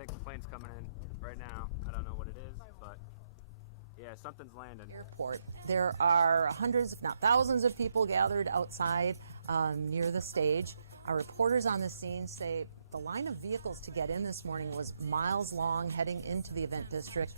think the plane's coming in right now. I don't know what it is, but yeah, something's landing. Airport. There are hundreds, if not thousands, of people gathered outside near the stage. Our reporters on the scene say the line of vehicles to get in this morning was miles long heading into the event district.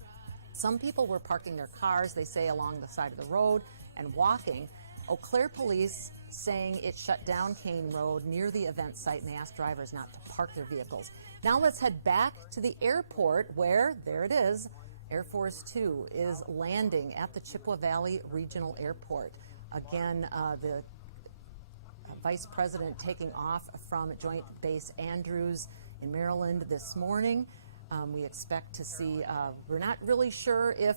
Some people were parking their cars, they say, along the side of the road and walking. Eau Claire police saying it shut down Kane Road near the event site, and they asked drivers not to park their vehicles. Now let's head back to the airport where, there it is, Air Force Two is landing at the Chippewa Valley Regional Airport. Again, the Vice President taking off from Joint Base Andrews in Maryland this morning. We expect to see, we're not really sure if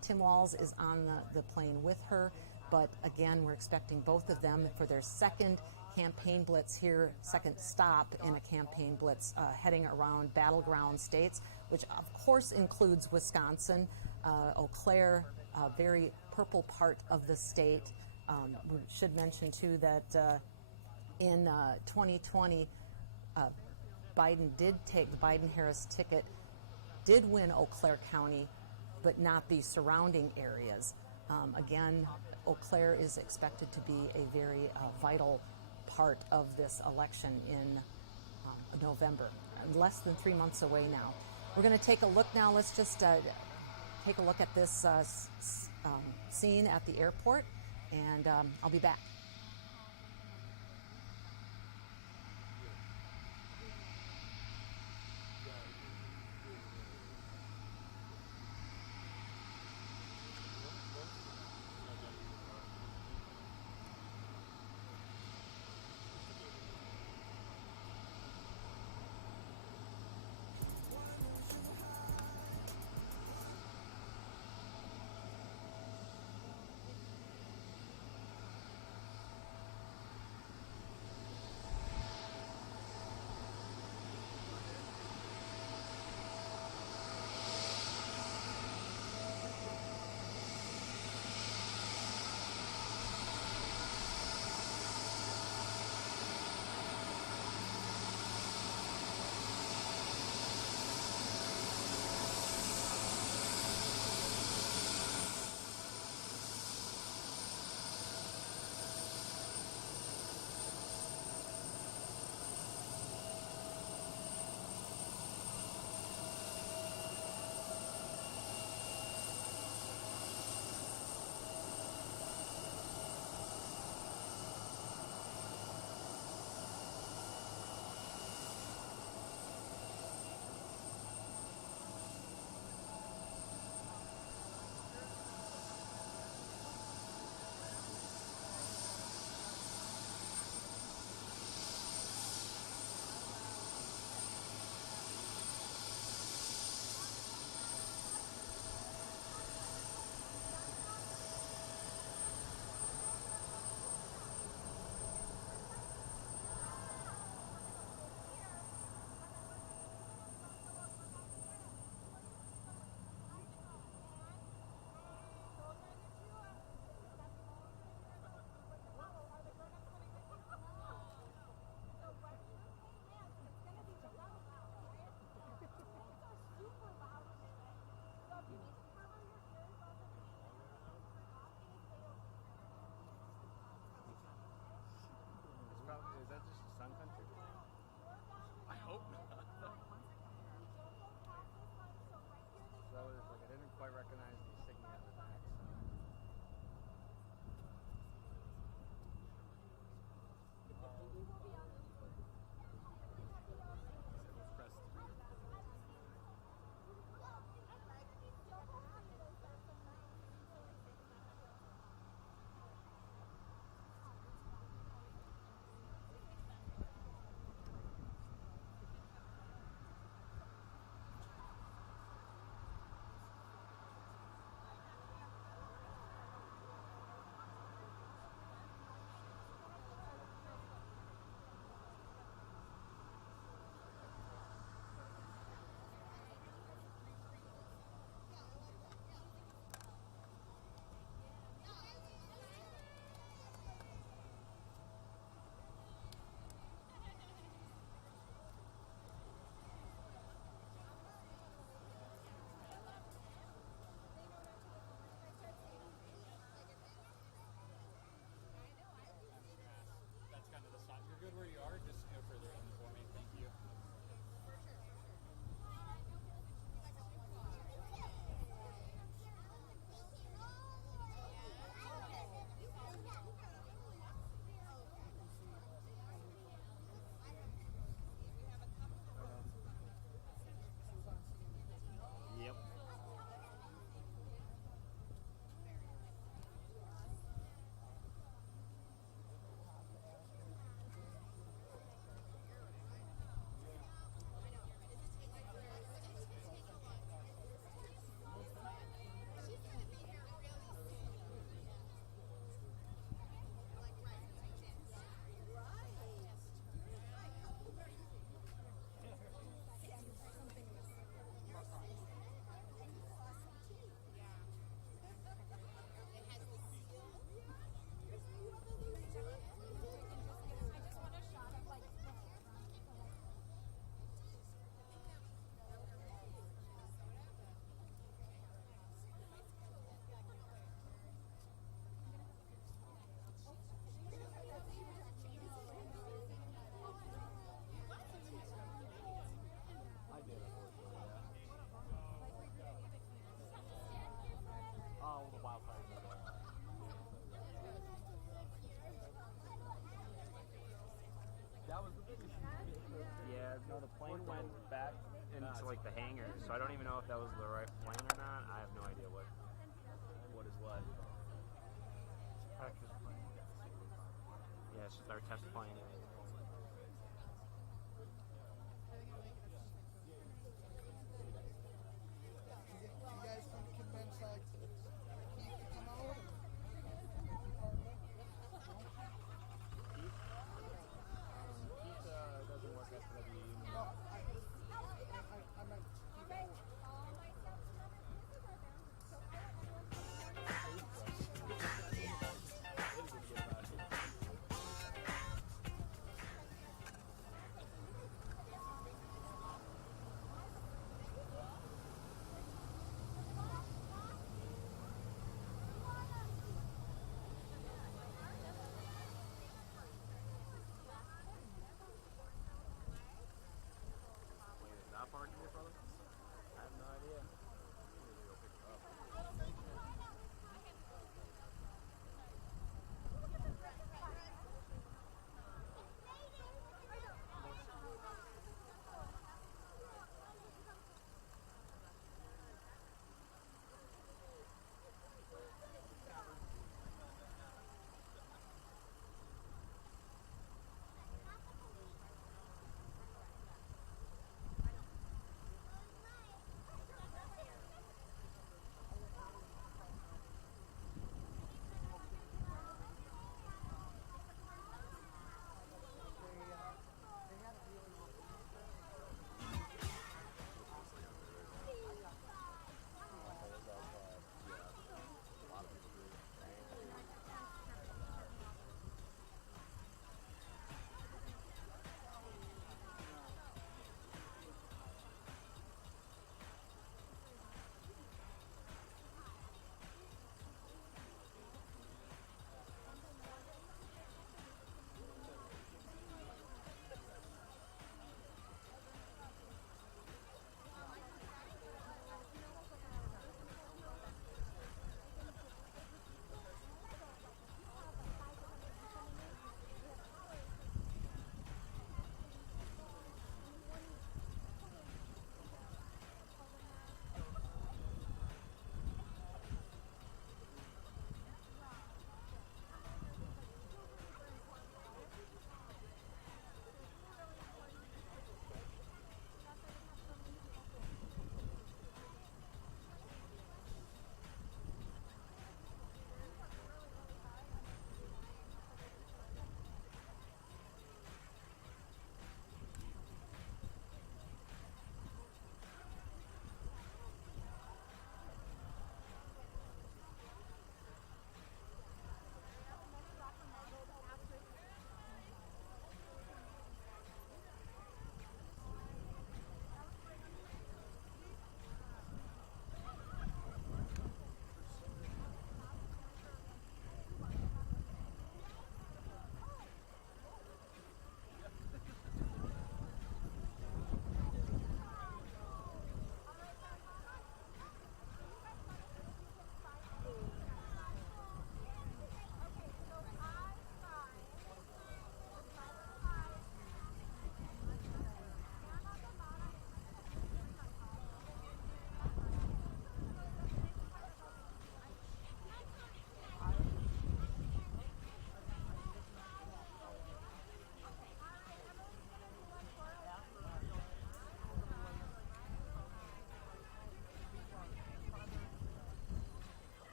Tim Walz is on the plane with her, but again, we're expecting both of them for their second campaign blitz here, second stop in a campaign blitz heading around battleground states, which of course includes Wisconsin, Eau Claire, a very purple part of the state. We should mention too that in 2020, Biden did take the Biden-Harris ticket, did win Eau Claire County, but not the surrounding areas. Again, Eau Claire is expected to be a very vital part of this election in November, less than 3 months away now. We're going to take a look now. Let's just take a look at this scene at the airport, and I'll be back.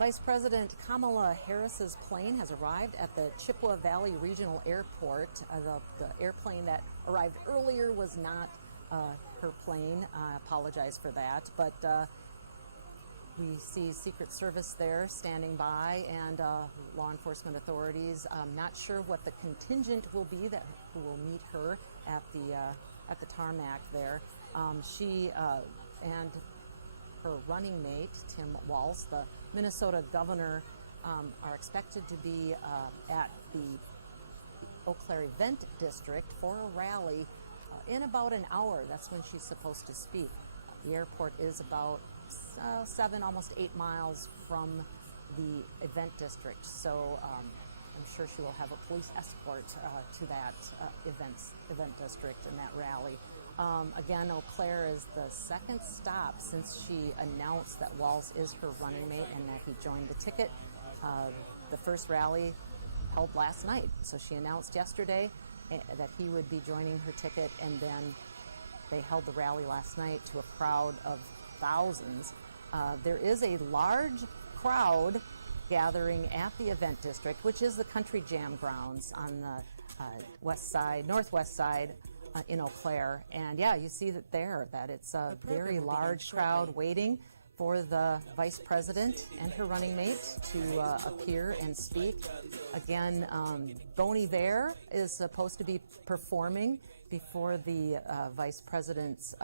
Vice President Kamala Harris's plane has arrived at the Chippewa Valley Regional Airport. The airplane that arrived earlier was not her plane. I apologize for that, but we see Secret Service there standing by and law enforcement authorities. I'm not sure what the contingent will be who will meet her at the tarmac there. She and her running mate, Tim Walz, the Minnesota governor, are expected to be at the Eau Claire Event District for a rally in about an hour. That's when she's supposed to speak. The airport is about 7, almost 8 miles from the event district, so I'm sure she will have a police escort to that event district and that rally. Again, Eau Claire is the second stop since she announced that Walz is her running mate and that he joined the ticket. The first rally held last night, so she announced yesterday that he would be joining her ticket, and then they held the rally last night to a crowd of thousands. There is a large crowd gathering at the event district, which is the Country Jam grounds on the northwest side in Eau Claire. And yeah, you see that it's a very large crowd waiting for the vice president and her running mate to appear and speak. Again, Bon Iver is supposed to be performing before the vice president's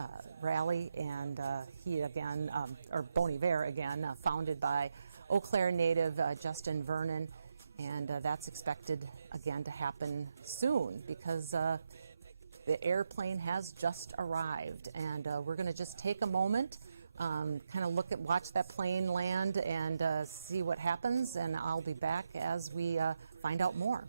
rally, and he again, or Bon Iver again, founded by Eau Claire native Justin Vernon, and that's expected again to happen soon because the airplane has just arrived, and we're going to just take a moment, kind of watch that plane land and see what happens, and I'll be back as we find out more.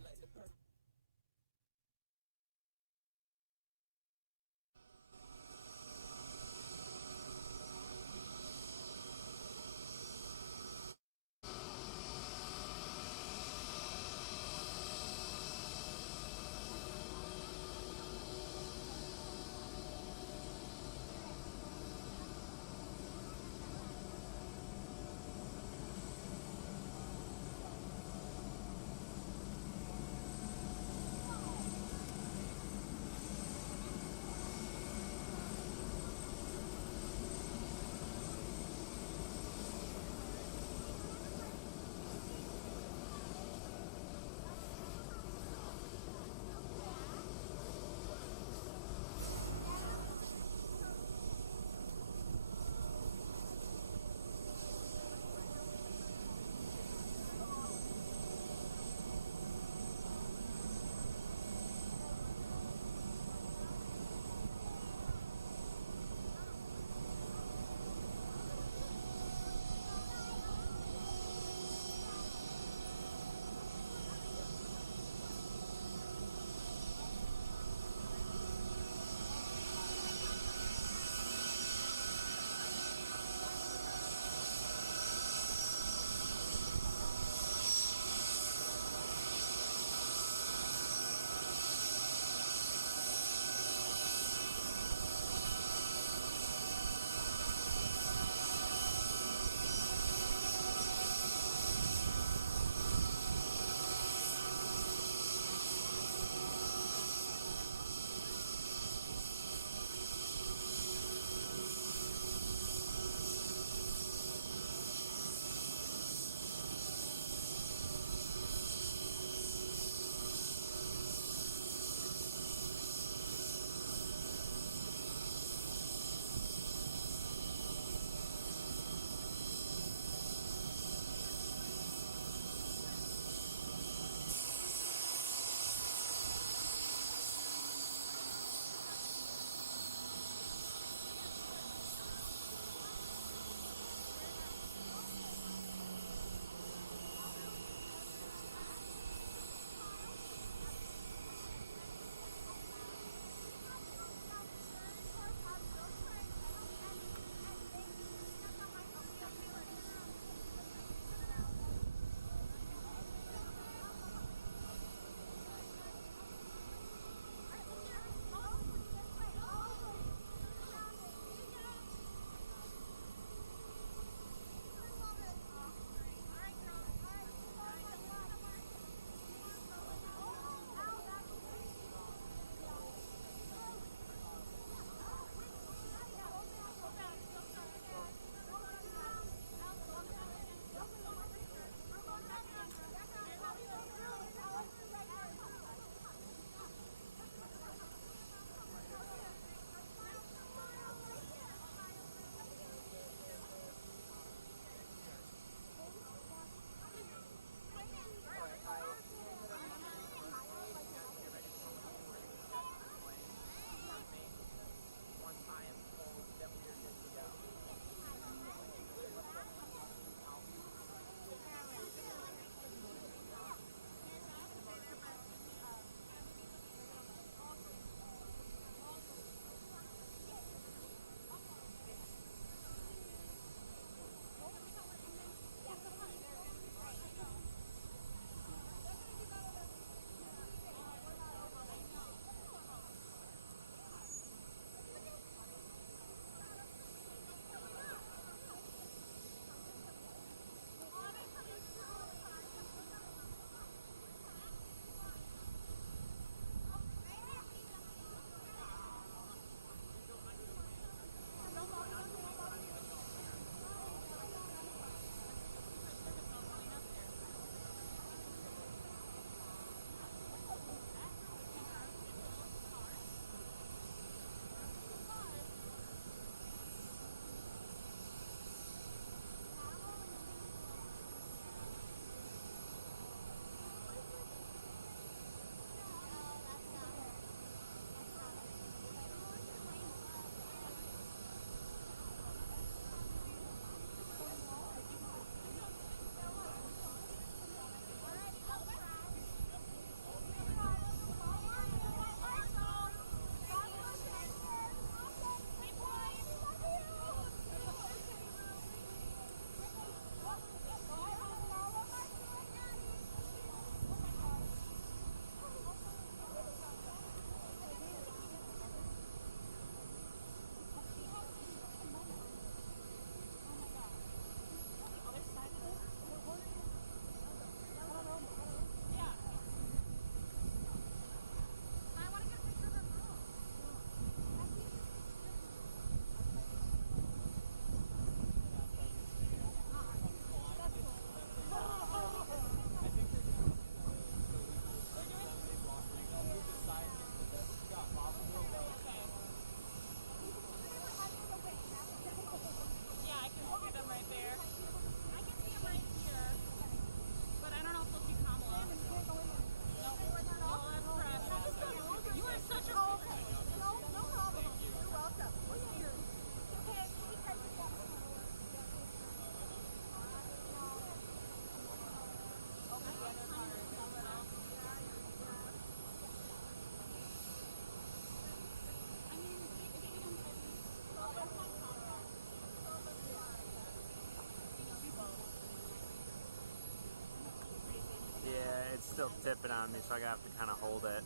still tipping on me, so I have to kind of hold it.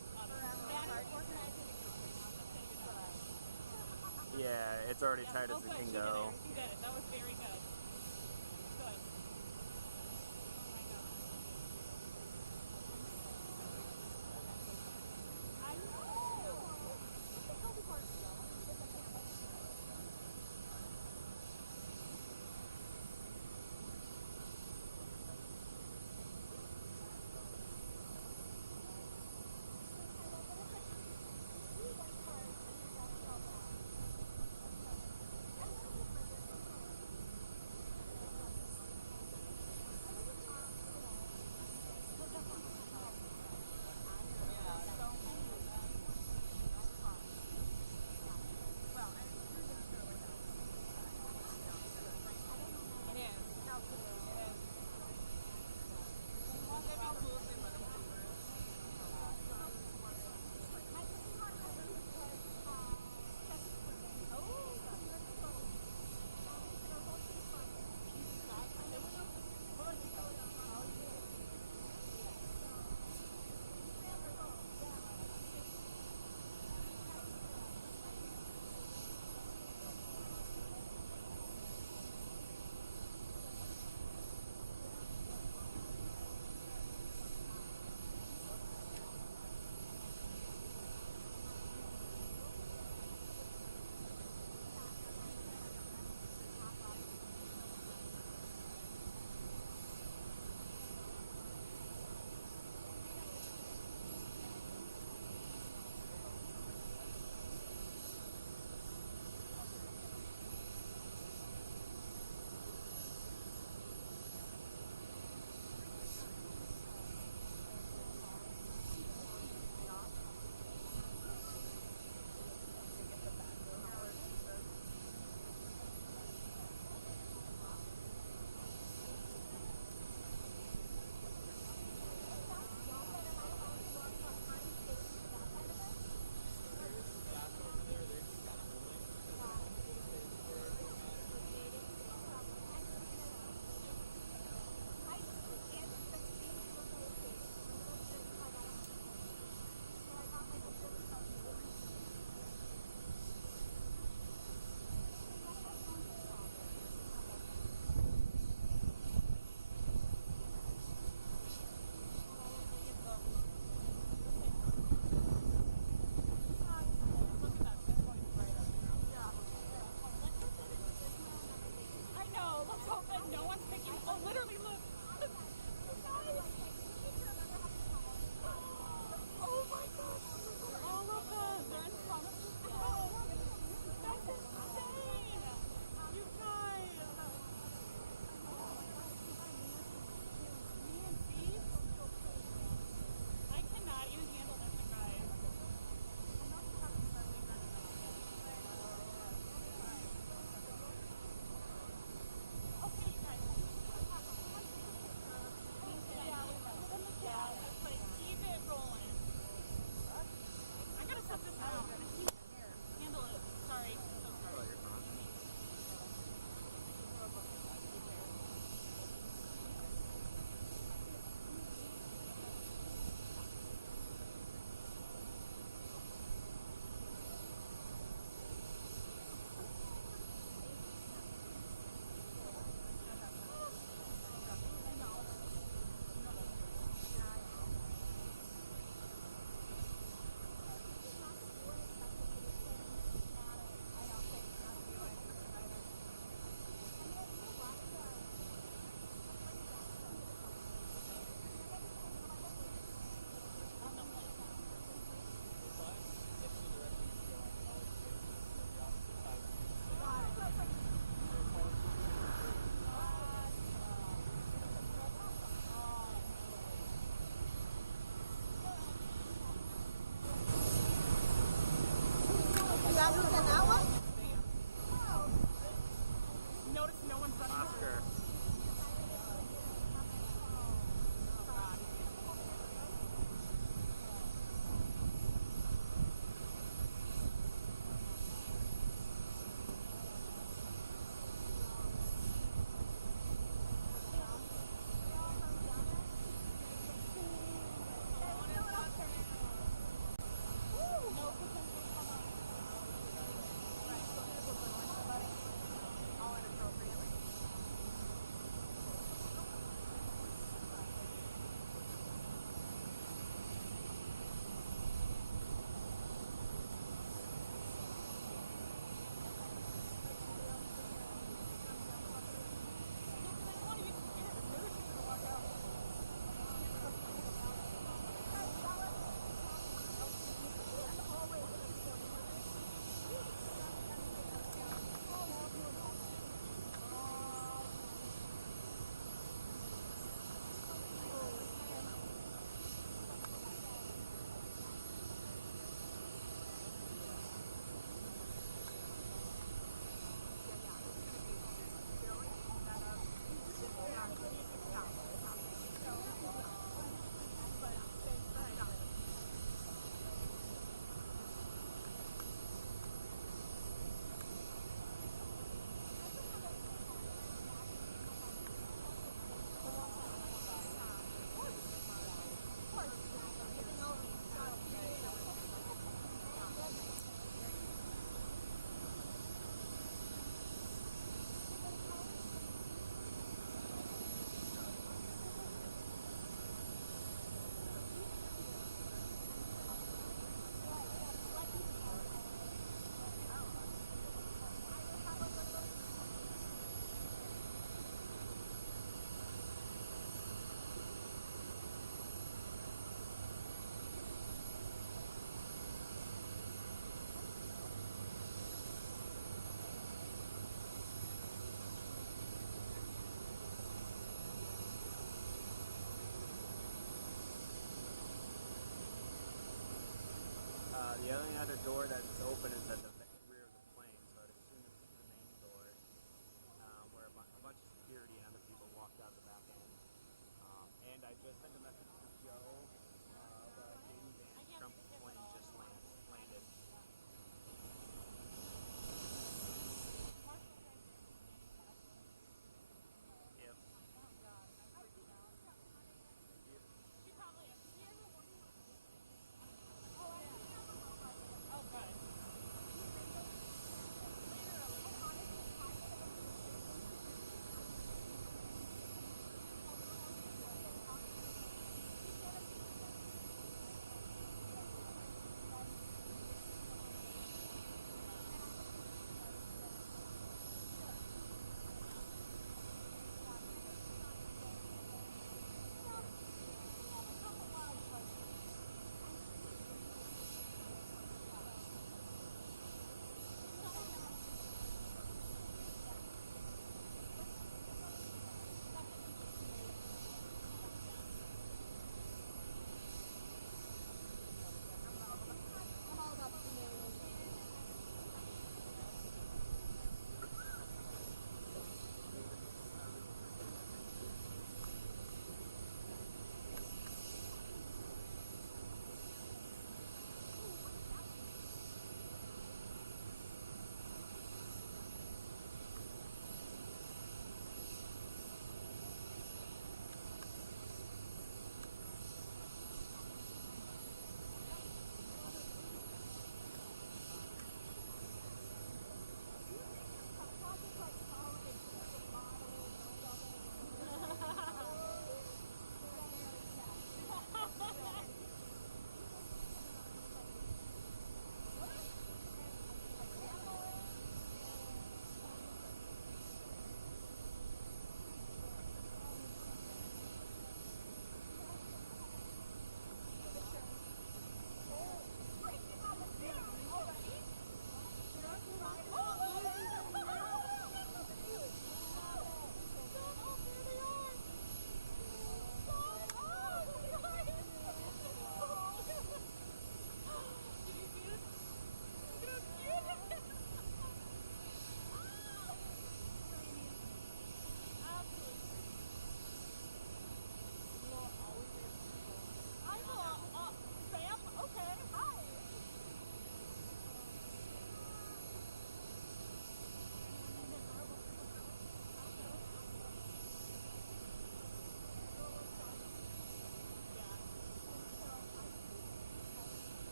Yeah, it's already tight as it can go. You did it. That was very good. Good.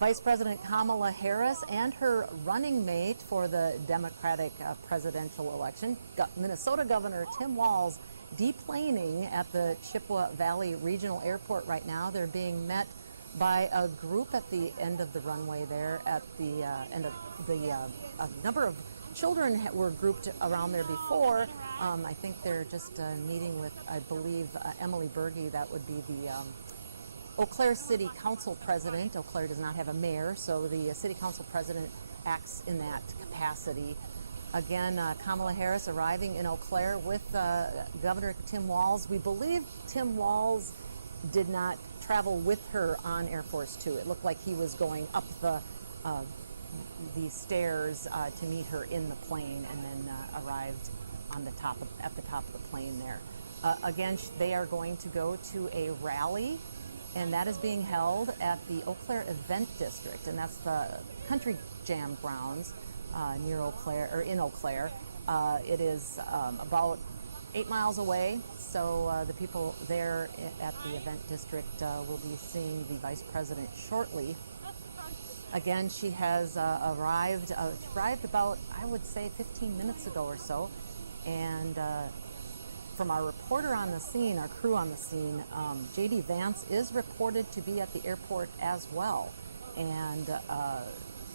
Vice President Kamala Harris and her running mate for the Democratic presidential election, Minnesota Governor Tim Walz, deplaning at the Chippewa Valley Regional Airport right now. They're being met by a group at the end of the runway there. At the end of the a number of children were grouped around there before. I think they're just meeting with, I believe, Emily Berge. That would be the Eau Claire City Council President. Eau Claire does not have a mayor, so the City Council President acts in that capacity. Again, Kamala Harris arriving in Eau Claire with Governor Tim Walz. We believe Tim Walz did not travel with her on Air Force Two. It looked like he was going up the stairs to meet her in the plane, and then arrived on the top at the top of the plane there. Again, they are going to go to a rally, and that is being held at the Eau Claire Event District, and that's the Country Jam grounds near Eau Claire, or in Eau Claire. It is about 8 miles away, so the people there at the event district will be seeing the Vice President shortly. Again, she has arrived about, I would say, 15 minutes ago or so, and from our reporter on the scene, our crew on the scene, J.D. Vance is reported to be at the airport as well, and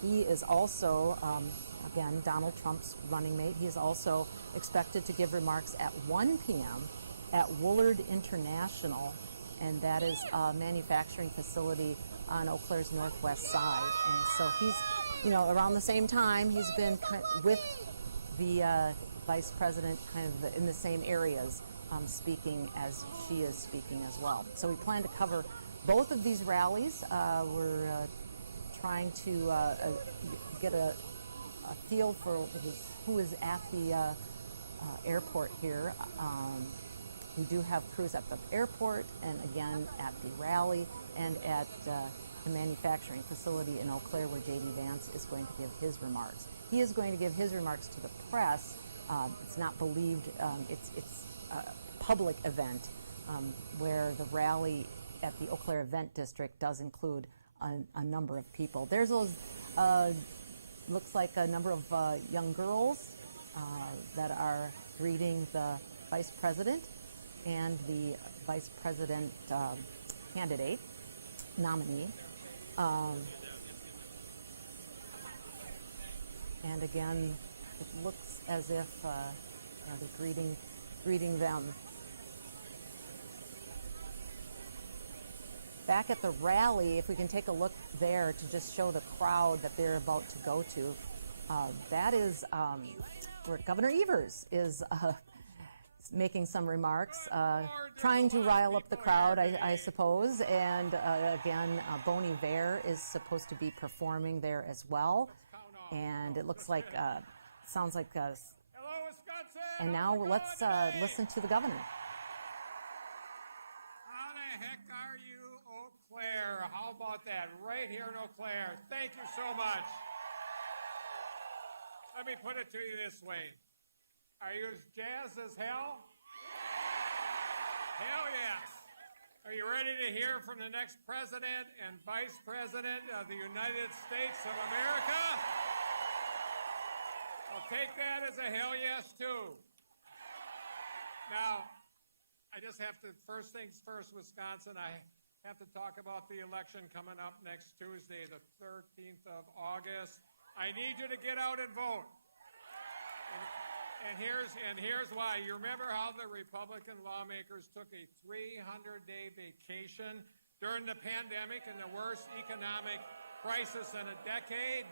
he is also, again, Donald Trump's running mate. He is also expected to give remarks at 1 p.m. at Woolard International, and that is a manufacturing facility on Eau Claire's northwest side. And so he's, around the same time, he's been with the Vice President kind of in the same areas, speaking as she is speaking as well. So we plan to cover both of these rallies. We're trying to get a feel for who is at the airport here. We do have crews at the airport, and again at the rally, and at the manufacturing facility in Eau Claire, where J.D. Vance is going to give his remarks. He is going to give his remarks to the press. It's not believed. It's a public event where the rally at the Eau Claire Event District does include a number of people. There's those, looks like a number of young girls that are greeting the Vice President and the Vice President candidate, nominee. And again, it looks as if they're greeting them. Back at the rally, if we can take a look there to just show the crowd that they're about to go to, that is where Governor Evers is making some remarks, trying to rile up the crowd, I suppose. And again, Bon Iver is supposed to be performing there as well. And it looks like, sounds like, Hello, Wisconsin! and now let's listen to the governor. How the heck are you, Eau Claire? How about that? Right here in Eau Claire. Thank you so much. Let me put it to you this way. Are you as jazzed as hell? Hell yes. Are you ready to hear from the next president and vice president of the United States of America? I'll take that as a hell yes, too. Now, I just have to, first things first, Wisconsin, I have to talk about the election coming up next Tuesday, the 13th of August. I need you to get out and vote. And here's why. You remember how the Republican lawmakers took a 300-day vacation during the pandemic and the worst economic crisis in a decade?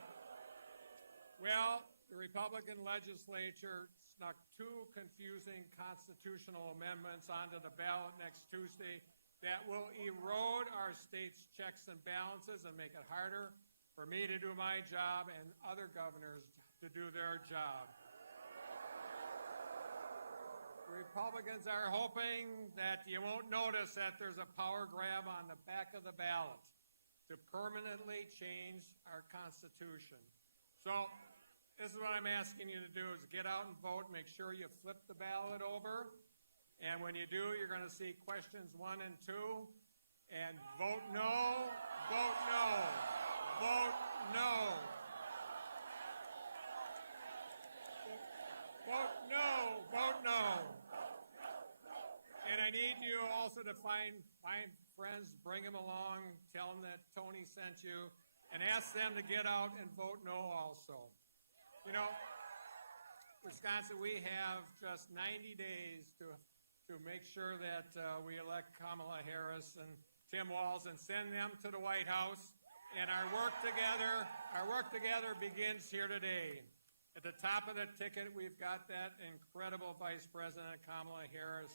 Well, the Republican legislature snuck two confusing constitutional amendments onto the ballot next Tuesday that will erode our state's checks and balances and make it harder for me to do my job and other governors to do their job. The Republicans are hoping that you won't notice that there's a power grab on the back of the ballot to permanently change our Constitution. So this is what I'm asking you to do, is get out and vote. Make sure you flip the ballot over. And when you do, you're going to see questions 1 and 2. And vote no, vote no. vote no. Vote no, vote no. And I need you also to find friends, bring them along, tell them that Tony sent you, and ask them to get out and vote no also. You know, Wisconsin, we have just 90 days to make sure that we elect Kamala Harris and Tim Walz and send them to the White House. And our work together begins here today. At the top of the ticket, we've got that incredible Vice President Kamala Harris.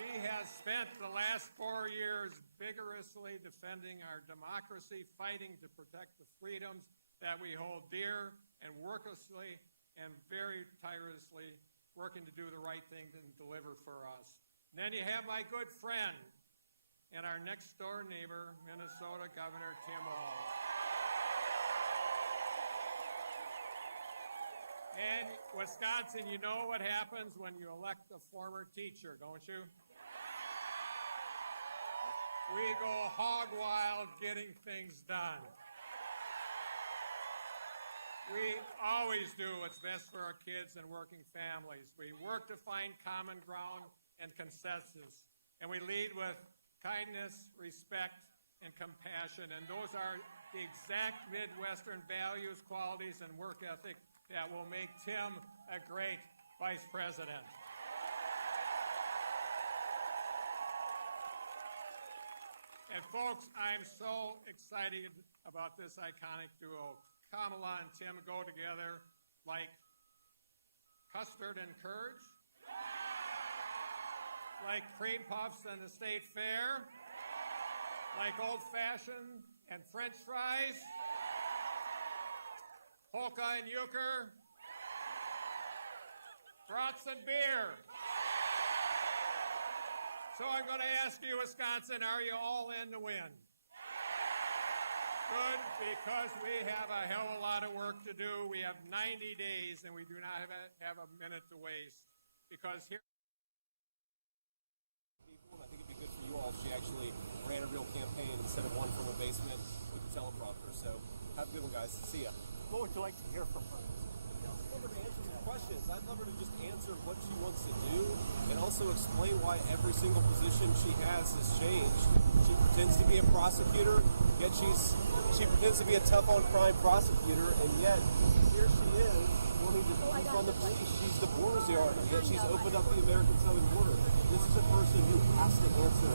She has spent the last 4 years vigorously defending our democracy, fighting to protect the freedoms that we hold dear, and worklessly and very tirelessly working to do the right thing and deliver for us. And then you have my good friend and our next door neighbor, Minnesota Governor Tim Walz. And Wisconsin, you know what happens when you elect a former teacher, don't you? We go hog wild getting things done. We always do what's best for our kids and working families. We work to find common ground and consensus. And we lead with kindness, respect, and compassion. And those are the exact Midwestern values, qualities, and work ethic that will make Tim a great vice president. And folks, I'm so excited about this iconic duo. Kamala and Tim go together like custard and courage, like cream puffs and the state fair, like old-fashioned and French fries, polka and euchre, brats and beer. So I'm going to ask you, Wisconsin, are you all in to win? Good, because we have a hell of a lot of work to do. We have 90 days, and we do not have a minute to waste. Because here... People, and I think it'd be good for you all if she actually ran a real campaign instead of one from a basement with a teleprompter. So have a good one, guys. See ya. What would you like to hear from her? I'd love her to answer some questions. I'd love her to just answer what she wants to do and also explain why every single position she has changed. She pretends to be a prosecutor, yet she pretends to be a tough-on-crime prosecutor, and yet here she is wanting to defund the police. She's the border czar, yet she's opened up the American southern border. This is a person who has to answer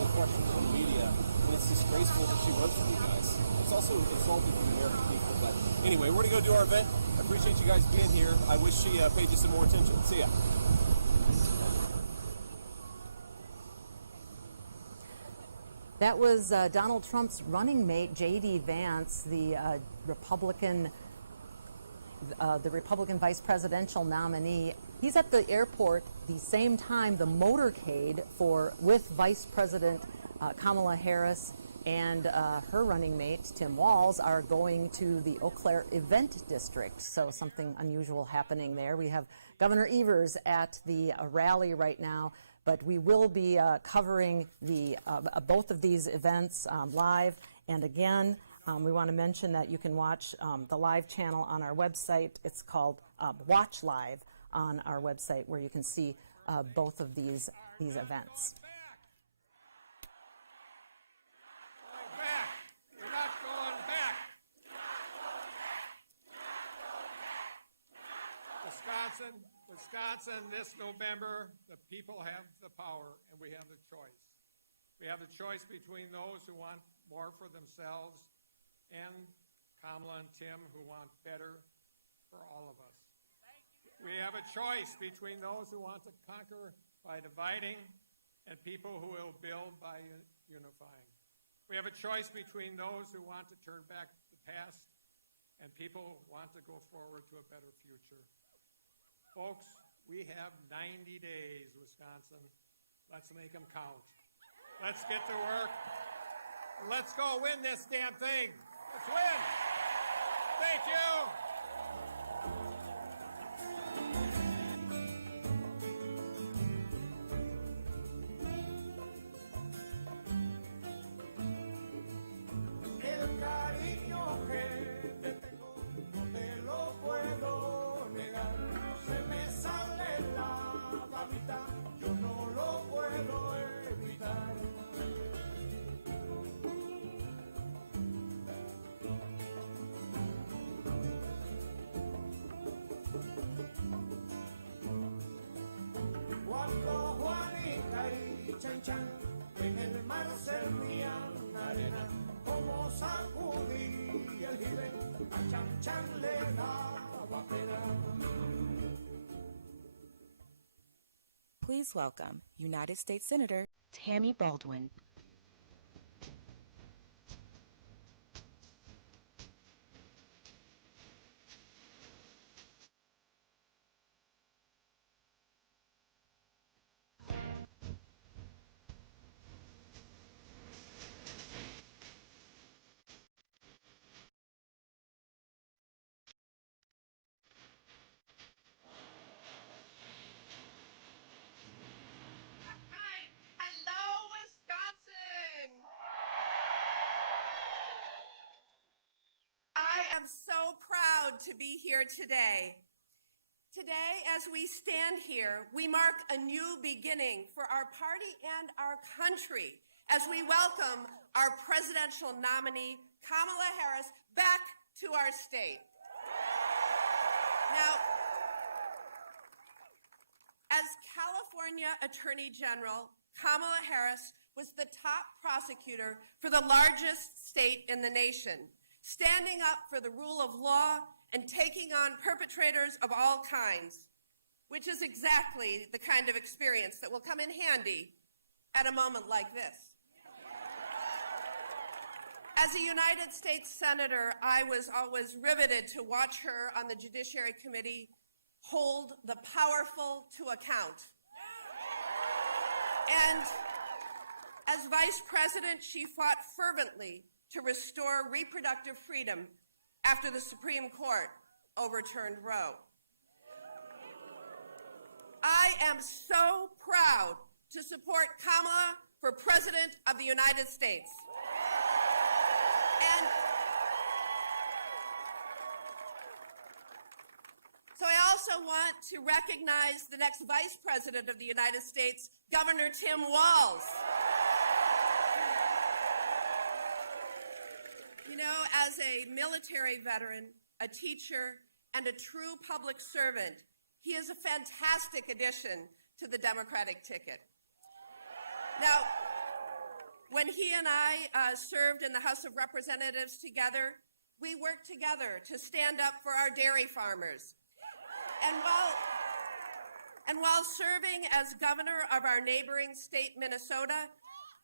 the questions from the media, and it's disgraceful that she runs for you guys. It's also insulting to the American people. But anyway, we're going to go do our event. I appreciate you guys being here. I wish she paid you some more attention. See ya. That was Donald Trump's running mate, J.D. Vance, the Republican vice presidential nominee. He's at the airport the same time the motorcade with Vice President Kamala Harris and her running mate, Tim Walz, are going to the Eau Claire event district. So something unusual happening there. We have Governor Evers at the rally right now, but we will be covering both of these events live. And again, we want to mention that you can watch the live channel on our website. It's called Watch Live on our website, where you can see both of these events. Wisconsin, this November, the people have the power, and we have the choice. We have the choice between those who want more for themselves and Kamala and Tim who want better for all of us. We have a choice between those who want to conquer by dividing and people who will build by unifying. We have a choice between those who want to turn back the past and people who want to go forward to a better future. Folks, we have 90 days, Wisconsin. Let's make them count. Let's get to work. Let's go win this damn thing. Let's win. Thank you. Please welcome United States Senator Tammy Baldwin. Hello, Wisconsin! I am so proud to be here today. Today, as we stand here, we mark a new beginning for our party and our country as we welcome our presidential nominee, Kamala Harris, back to our state. Now, as California Attorney General, Kamala Harris was the top prosecutor for the largest state in the nation, standing up for the rule of law and taking on perpetrators of all kinds, which is exactly the kind of experience that will come in handy at a moment like this. As a United States Senator, I was always riveted to watch her on the Judiciary Committee hold the powerful to account. And as Vice President, she fought fervently to restore reproductive freedom after the Supreme Court overturned Roe. I am so proud to support Kamala for President of the United States. And so I also want to recognize the next Vice President of the United States, Governor Tim Walz. You know, as a military veteran, a teacher, and a true public servant, he is a fantastic addition to the Democratic ticket. Now, when he and I served in the House of Representatives together, we worked together to stand up for our dairy farmers. And while serving as governor of our neighboring state, Minnesota,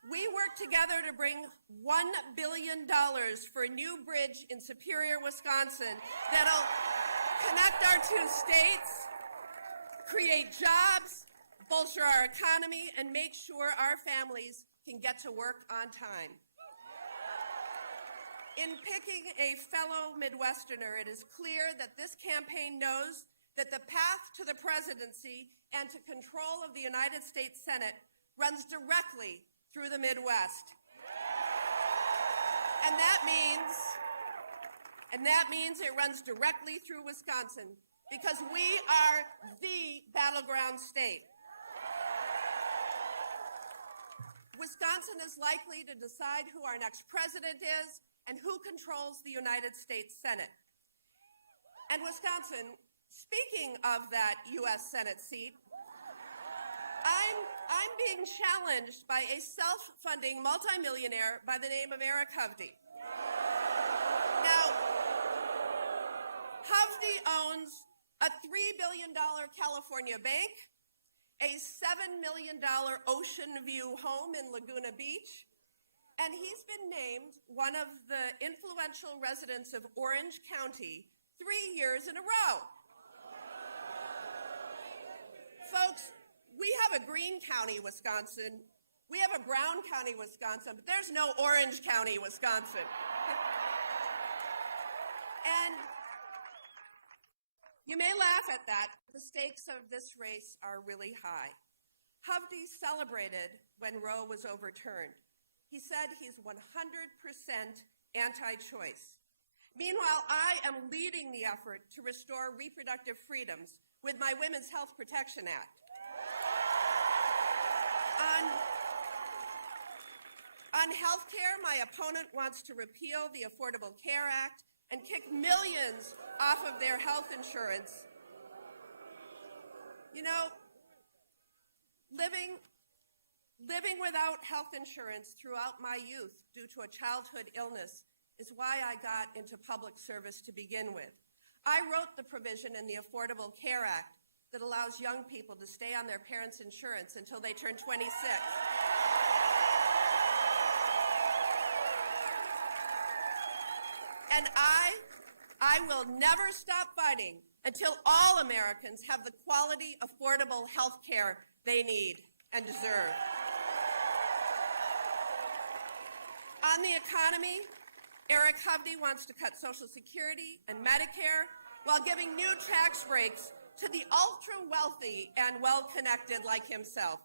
we worked together to bring $1 billion for a new bridge in Superior, Wisconsin that'll connect our two states, create jobs, bolster our economy, and make sure our families can get to work on time. In picking a fellow Midwesterner, it is clear that this campaign knows that the path to the presidency and to control of the United States Senate runs directly through the Midwest. And that means it runs directly through Wisconsin, because we are the battleground state. Wisconsin is likely to decide who our next president is and who controls the United States Senate. And Wisconsin, speaking of that U.S. Senate seat, I'm being challenged by a self-funding multimillionaire by the name of Eric Hovde. Now, Hovde owns a $3 billion California bank, a $7 million ocean view home in Laguna Beach, and he's been named one of the influential residents of Orange County 3 years in a row. Folks, we have a green county, Wisconsin. We have a brown county, Wisconsin, but there's no Orange County, Wisconsin. And you may laugh at that. The stakes of this race are really high. Hovde celebrated when Roe was overturned. He said he's 100% anti-choice. Meanwhile, I am leading the effort to restore reproductive freedoms with my Women's Health Protection Act. On health care, my opponent wants to repeal the Affordable Care Act and kick millions off of their health insurance. You know, living without health insurance throughout my youth due to a childhood illness is why I got into public service to begin with. I wrote the provision in the Affordable Care Act that allows young people to stay on their parents' insurance until they turn 26. And I will never stop fighting until all Americans have the quality, affordable health care they need and deserve. On the economy, Eric Hovde wants to cut Social Security and Medicare while giving new tax breaks to the ultra-wealthy and well-connected like himself.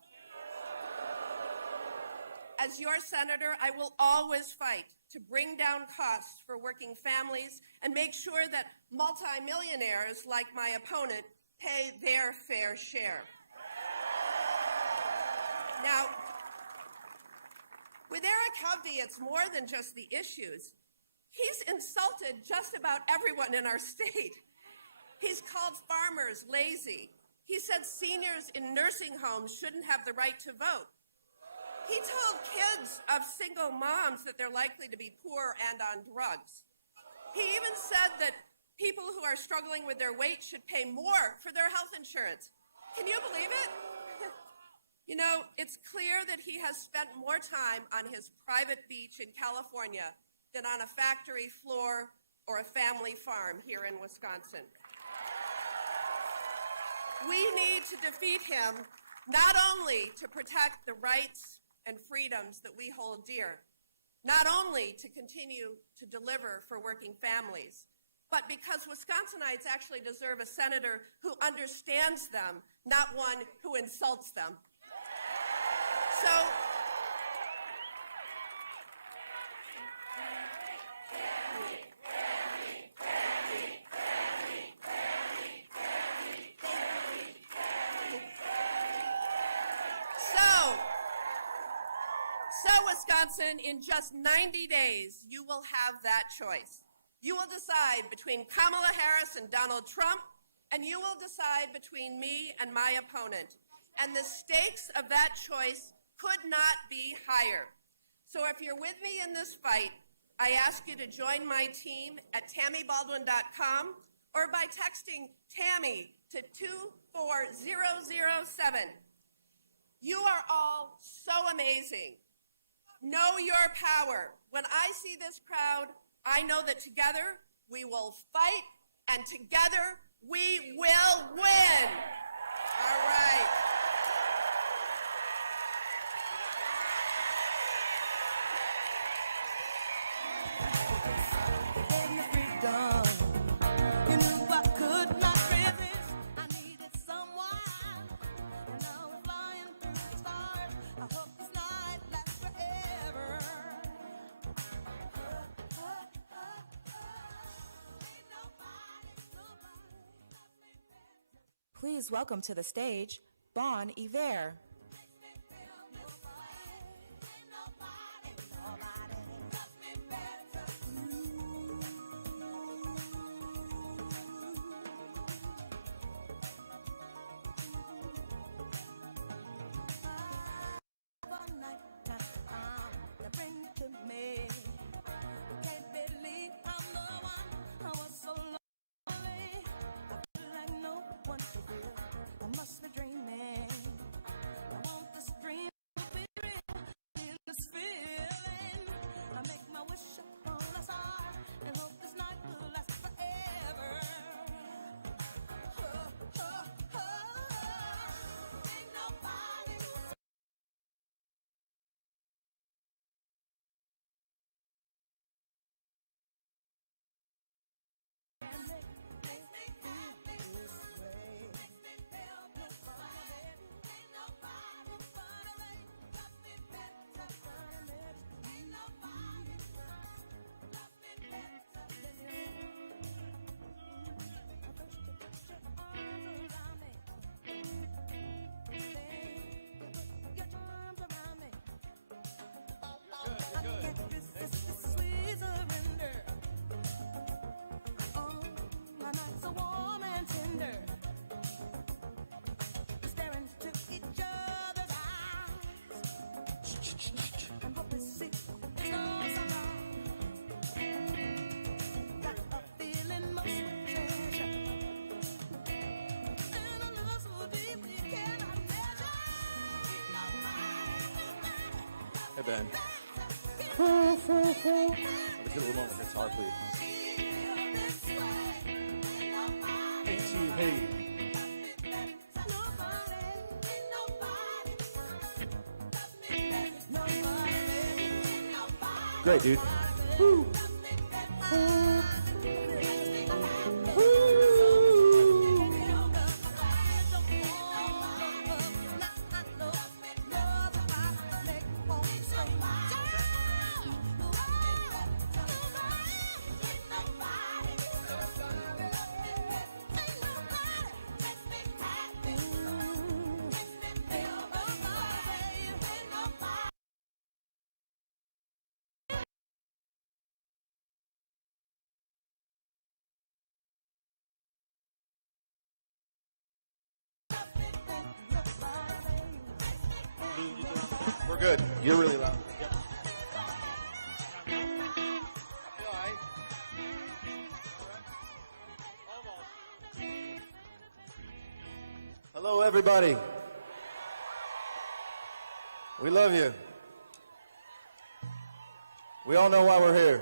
As your senator, I will always fight to bring down costs for working families and make sure that multimillionaires like my opponent pay their fair share. Now, with Eric Hovde, it's more than just the issues. He's insulted just about everyone in our state. He's called farmers lazy. He said seniors in nursing homes shouldn't have the right to vote. He told kids of single moms that they're likely to be poor and on drugs. He even said that people who are struggling with their weight should pay more for their health insurance. Can you believe it? You know, it's clear that he has spent more time on his private beach in California than on a factory floor or a family farm here in Wisconsin. We need to defeat him not only to protect the rights and freedoms that we hold dear, not only to continue to deliver for working families, but because Wisconsinites actually deserve a senator who understands them, not one who insults them. So, Wisconsin, in just 90 days, you will have that choice. You will decide between Kamala Harris and Donald Trump, and you will decide between me and my opponent. And the stakes of that choice could not be higher. So if you're with me in this fight, I ask you to join my team at TammyBaldwin.com or by texting Tammy to 24007. You are all so amazing. Know your power. When I see this crowd, I know that together we will fight, and together we will win. All right. Please welcome to the stage, Bon Iver. Ben. Let's get a little more guitar, please. Hey. Great, dude. Woo. We're good. You're really loud. Yep. Hello, everybody. We love you. We all know why we're here.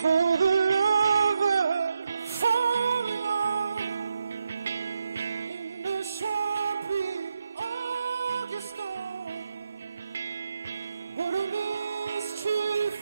For the lover falling on in the swampy August storm, what a mischief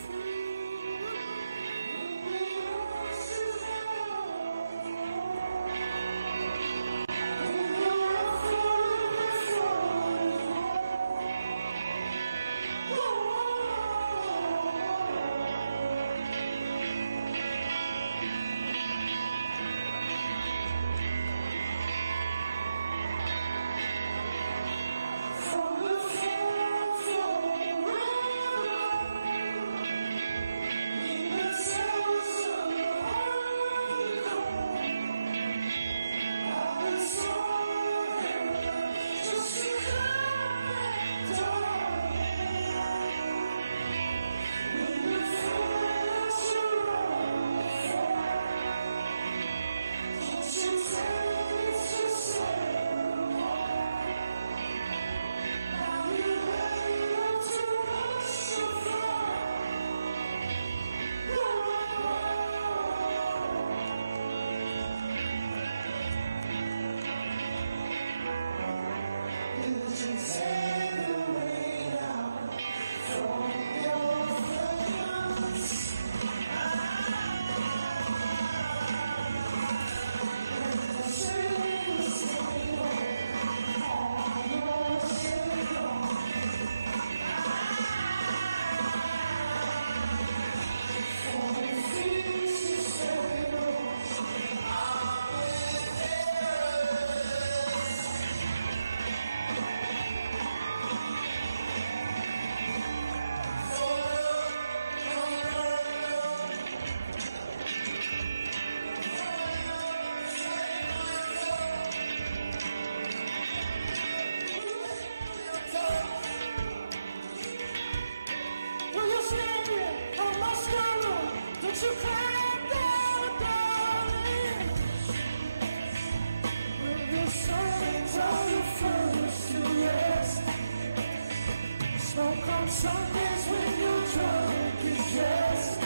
Sundays when you're drunk and dressed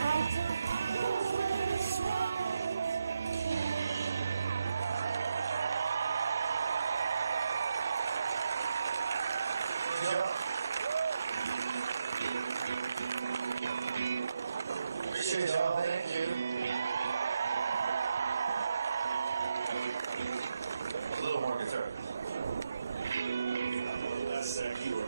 after hours when it's swung. Appreciate y'all, thank you. A little more guitar. That's that keyword.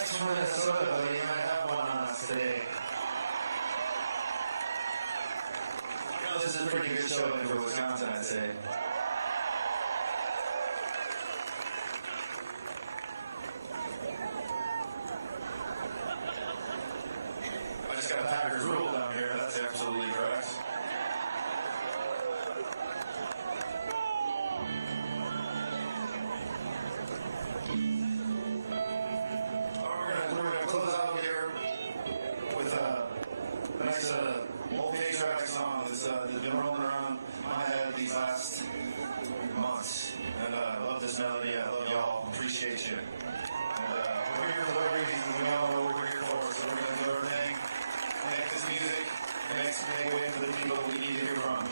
Mike's from Minnesota, but he might have one on us today. This is a pretty good showing for Wisconsin, I'd say. I just got a Packers rule down here. That's absolutely correct. We're gonna close out here with a nice old patriotic song that's been rolling around my head these last months. And I love this melody. I love y'all. Appreciate you. And we're here for whatever reason. We all know what we're here for. So we're going to do our thing, make this music, make way for the people we need to hear from.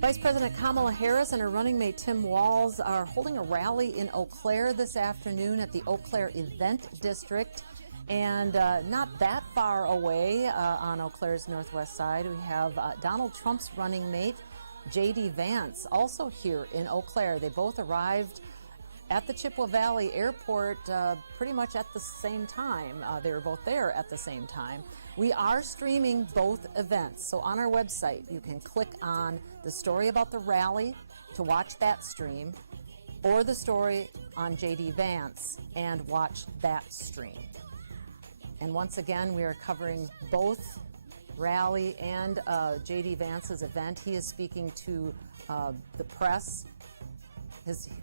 Vice President Kamala Harris and her running mate Tim Walz are holding a rally in Eau Claire this afternoon at the Eau Claire Event District. And not that far away on Eau Claire's northwest side, we have Donald Trump's running mate, J.D. Vance, also here in Eau Claire. They both arrived at the Chippewa Valley Airport pretty much at the same time. They were both there at the same time. We are streaming both events, so on our website you can click on the story about the rally to watch that stream, or the story on J.D. Vance and watch that stream. And once again, we are covering both rally and J.D. Vance's event. He is speaking to the press,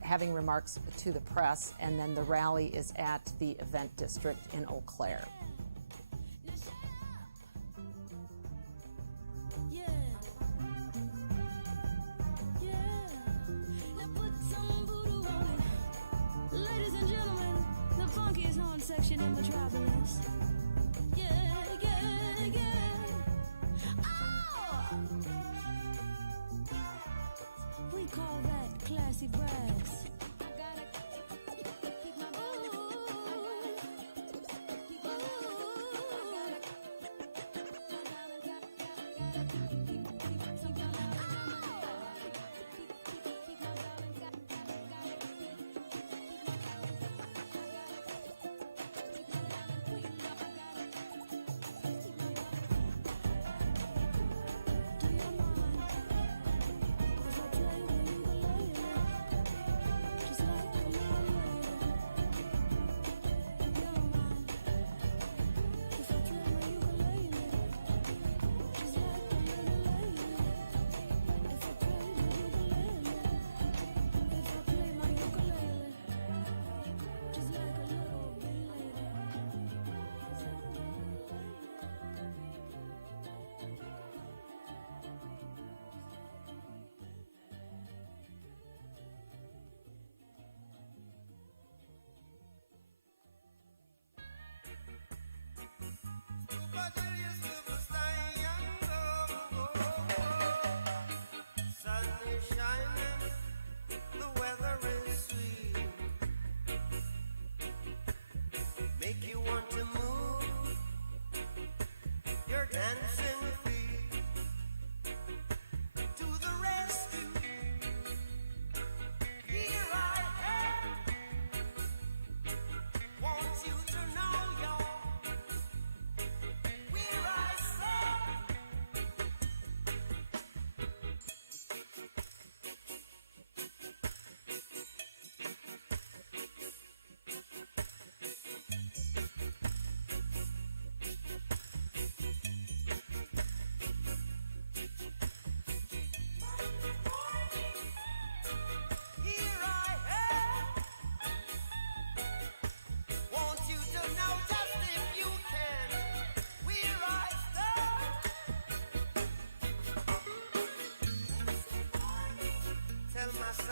having remarks to the press, and then the rally is at the event district in Eau Claire. Ladies and gentlemen, the funkiest horn section in Metropolis. We call that classy brass. Keep my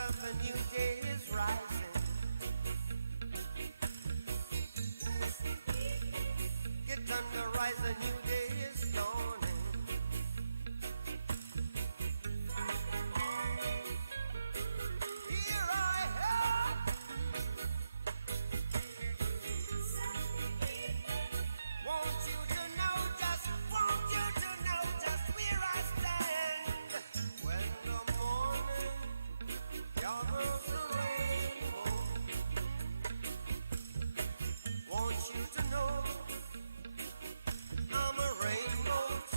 A new day is rising. Get under, rise, a new day is dawning. Here I am. Want you to know just where I stand. When the morning gathers around, want you to know I'm a rainbow.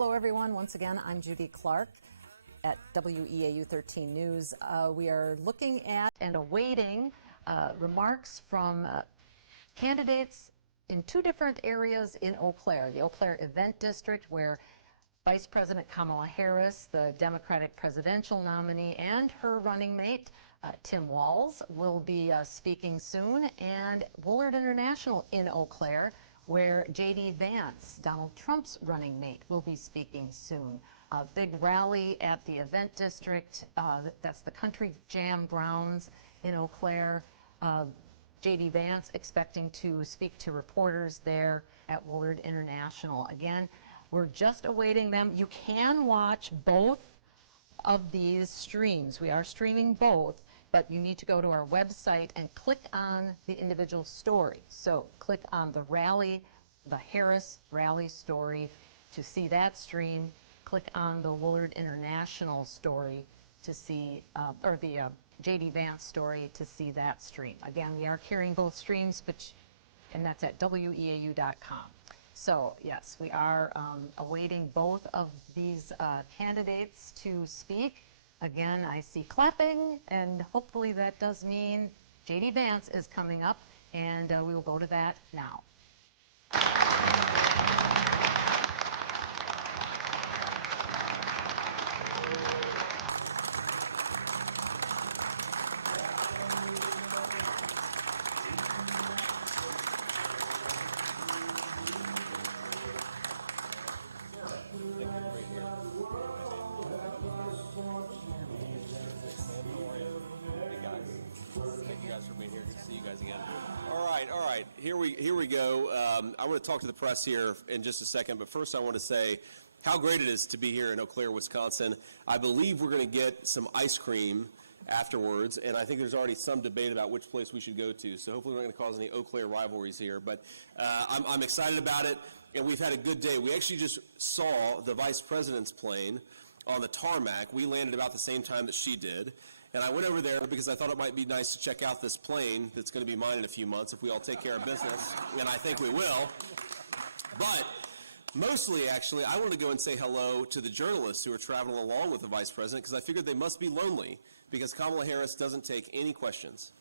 Hello, everyone. Once again, I'm Judy Clark at WEAU 13 News. We are looking at and awaiting remarks from candidates in two different areas in Eau Claire. The Eau Claire Event District, where Vice President Kamala Harris, the Democratic presidential nominee, and her running mate, Tim Walz, will be speaking soon, and Woolard International in Eau Claire, where J.D. Vance, Donald Trump's running mate, will be speaking soon. A big rally at the Event District, that's the Country Jam grounds in Eau Claire. J.D. Vance expecting to speak to reporters there at Woolard International. Again, we're just awaiting them. You can watch both of these streams. We are streaming both, but you need to go to our website and click on the individual story. So click on the rally, the Harris rally story to see that stream. Click on the Woolard International story to see, or the J.D. Vance story to see that stream. Again, we are carrying both streams, and that's at weau.com. So yes, we are awaiting both of these candidates to speak. Again, I see clapping, and hopefully that does mean J.D. Vance is coming up, and we will go to that now. Here we go. I want to talk to the press here in just a second, but first I want to say how great it is to be here in Eau Claire, Wisconsin. I believe we're going to get some ice cream afterwards, and I think there's already some debate about which place we should go to, so hopefully we're not going to cause any Eau Claire rivalries here, but I'm excited about it, and we've had a good day. We actually just saw the Vice President's plane on the tarmac. We landed about the same time that she did. And I went over there because I thought it might be nice to check out this plane that's going to be mine in a few months if we all take care of business, and I think we will. But mostly, actually, I wanted to go and say hello to the journalists who are traveling along with the Vice President because I figured they must be lonely because Kamala Harris doesn't take any questions.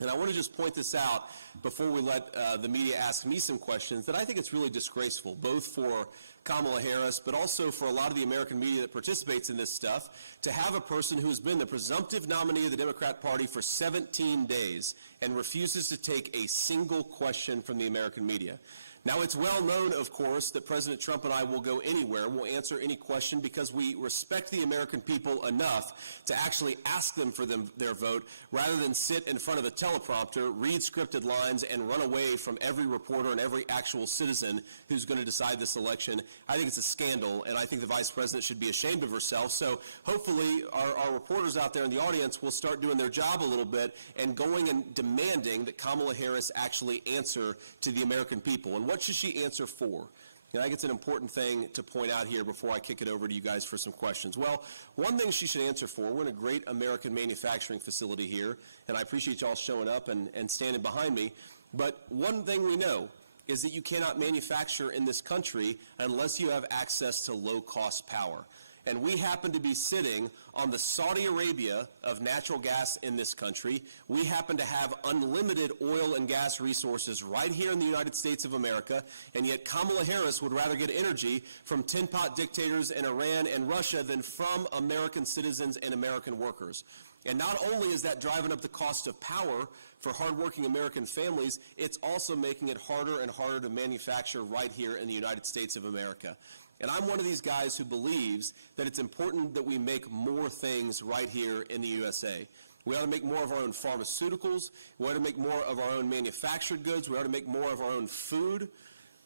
And I want to just point this out before we let the media ask me some questions, that I think it's really disgraceful, both for Kamala Harris, but also for a lot of the American media that participates in this stuff, to have a person who's been the presumptive nominee of the Democrat Party for 17 days and refuses to take a single question from the American media. Now, it's well known, of course, that President Trump and I will go anywhere, we'll answer any question because we respect the American people enough to actually ask them for their vote rather than sit in front of a teleprompter, read scripted lines, and run away from every reporter and every actual citizen who's going to decide this election. I think it's a scandal, and I think the Vice President should be ashamed of herself. So hopefully our reporters out there in the audience will start doing their job a little bit and going and demanding that Kamala Harris actually answer to the American people. And what should she answer for? And I think it's an important thing to point out here before I kick it over to you guys for some questions. Well, one thing she should answer for, we're in a great American manufacturing facility here, and I appreciate y'all showing up and standing behind me, but one thing we know is that you cannot manufacture in this country unless you have access to low-cost power. And we happen to be sitting on the Saudi Arabia of natural gas in this country. We happen to have unlimited oil and gas resources right here in the United States of America, and yet Kamala Harris would rather get energy from tin-pot dictators in Iran and Russia than from American citizens and American workers. And not only is that driving up the cost of power for hardworking American families, it's also making it harder and harder to manufacture right here in the United States of America. And I'm one of these guys who believes that it's important that we make more things right here in the USA. We ought to make more of our own pharmaceuticals. We ought to make more of our own manufactured goods. We ought to make more of our own food.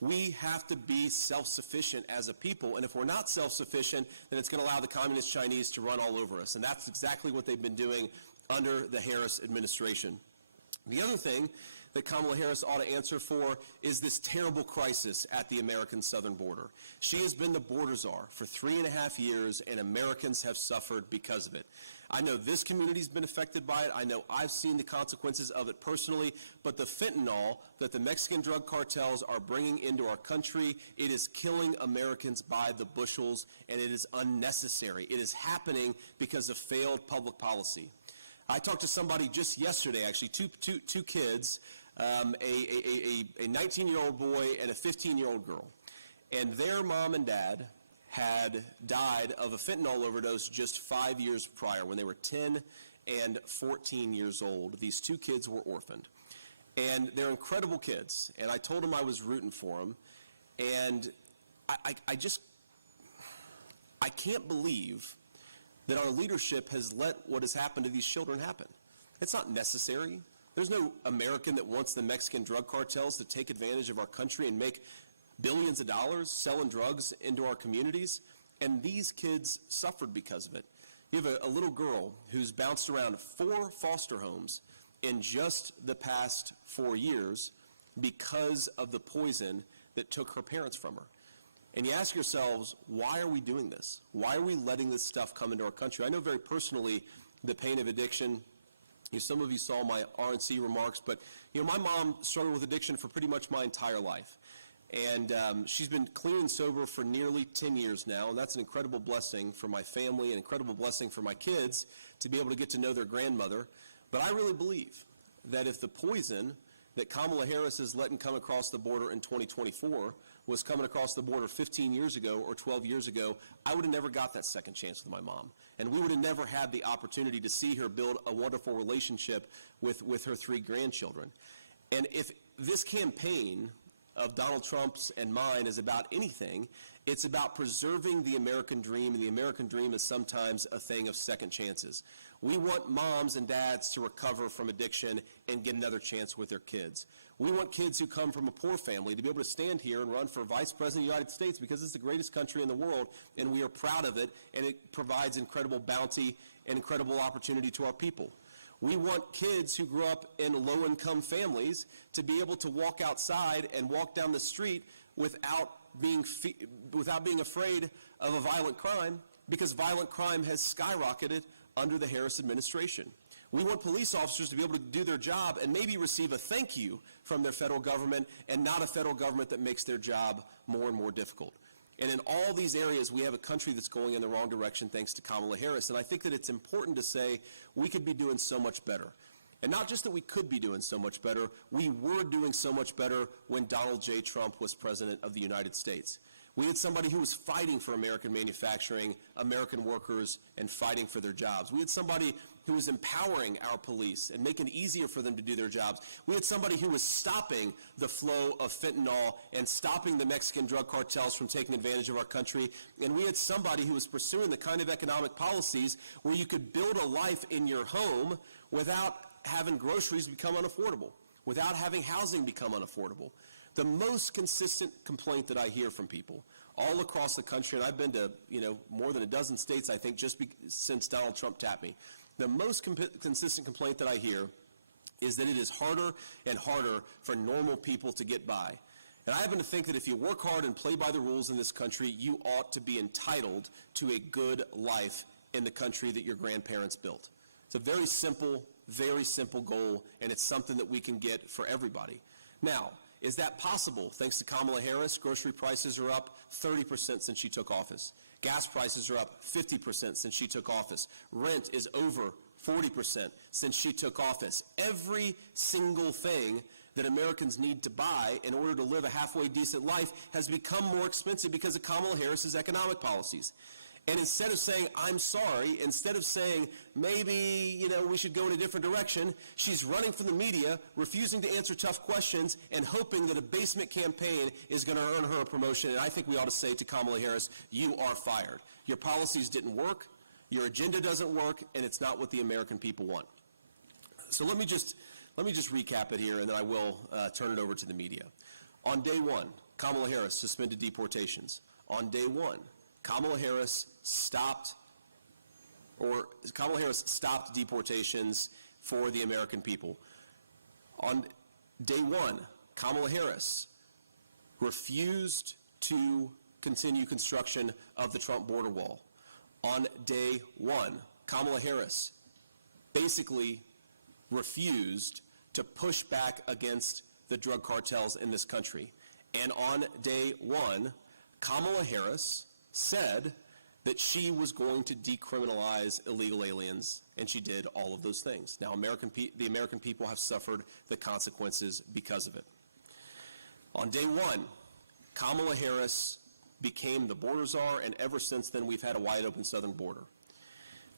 We have to be self-sufficient as a people, and if we're not self-sufficient, then it's going to allow the communist Chinese to run all over us, and that's exactly what they've been doing under the Harris administration. The other thing that Kamala Harris ought to answer for is this terrible crisis at the American southern border. She has been the border czar for 3.5 years, and Americans have suffered because of it. I know this community's been affected by it. I know I've seen the consequences of it personally, but the fentanyl that the Mexican drug cartels are bringing into our country, it is killing Americans by the bushels, and it is unnecessary. It is happening because of failed public policy. I talked to somebody just yesterday, actually, two kids, a 19-year-old boy and a 15-year-old girl, and their mom and dad had died of a fentanyl overdose just 5 years prior when they were 10 and 14 years old. These two kids were orphaned. And they're incredible kids. And I told them I was rooting for them. And I can't believe that our leadership has let what has happened to these children happen. It's not necessary. There's no American that wants the Mexican drug cartels to take advantage of our country and make billions of dollars selling drugs into our communities, and these kids suffered because of it. You have a little girl who's bounced around 4 foster homes in just the past 4 years because of the poison that took her parents from her. And you ask yourselves, why are we doing this? Why are we letting this stuff come into our country? I know very personally the pain of addiction. Some of you saw my RNC remarks, but my mom struggled with addiction for pretty much my entire life. And she's been clean and sober for nearly 10 years now, and that's an incredible blessing for my family, an incredible blessing for my kids to be able to get to know their grandmother. But I really believe that if the poison that Kamala Harris is letting come across the border in 2024 was coming across the border 15 years ago or 12 years ago, I would have never got that second chance with my mom. And we would have never had the opportunity to see her build a wonderful relationship with her 3 grandchildren. And if this campaign of Donald Trump's and mine is about anything, it's about preserving the American dream, and the American dream is sometimes a thing of second chances. We want moms and dads to recover from addiction and get another chance with their kids. We want kids who come from a poor family to be able to stand here and run for Vice President of the United States because it's the greatest country in the world, and we are proud of it, and it provides incredible bounty and incredible opportunity to our people. We want kids who grew up in low-income families to be able to walk outside and walk down the street without being afraid of a violent crime, because violent crime has skyrocketed under the Harris administration. We want police officers to be able to do their job and maybe receive a thank you from their federal government, and not a federal government that makes their job more and more difficult. And in all these areas, we have a country that's going in the wrong direction thanks to Kamala Harris. And I think that it's important to say we could be doing so much better. And not just that we could be doing so much better, we were doing so much better when Donald J. Trump was president of the United States. We had somebody who was fighting for American manufacturing, American workers, and fighting for their jobs. We had somebody who was empowering our police and making it easier for them to do their jobs. We had somebody who was stopping the flow of fentanyl and stopping the Mexican drug cartels from taking advantage of our country. And we had somebody who was pursuing the kind of economic policies where you could build a life in your home without having groceries become unaffordable, without having housing become unaffordable. The most consistent complaint that I hear from people all across the country, and I've been to more than a dozen states, I think, since Donald Trump tapped me, the most consistent complaint that I hear is that it is harder and harder for normal people to get by. And I happen to think that if you work hard and play by the rules in this country, you ought to be entitled to a good life in the country that your grandparents built. It's a very simple goal, and it's something that we can get for everybody. Now, is that possible? Thanks to Kamala Harris, grocery prices are up 30% since she took office. Gas prices are up 50% since she took office. Rent is over 40% since she took office. Every single thing that Americans need to buy in order to live a halfway decent life has become more expensive because of Kamala Harris's economic policies. And instead of saying, I'm sorry, instead of saying, maybe, we should go in a different direction, she's running from the media, refusing to answer tough questions, and hoping that a basement campaign is going to earn her a promotion. And I think we ought to say to Kamala Harris, you are fired. Your policies didn't work, your agenda doesn't work, and it's not what the American people want. So let me just recap it here, and then I will turn it over to the media. On day one, Kamala Harris suspended deportations. On day one, Kamala Harris stopped deportations for the American people. On day one, Kamala Harris refused to continue construction of the Trump border wall. On day one, Kamala Harris basically refused to push back against the drug cartels in this country. And on day one, Kamala Harris said that she was going to decriminalize illegal aliens, and she did all of those things. Now, the American people have suffered the consequences because of it. On day one, Kamala Harris became the border czar, and ever since then, we've had a wide open southern border.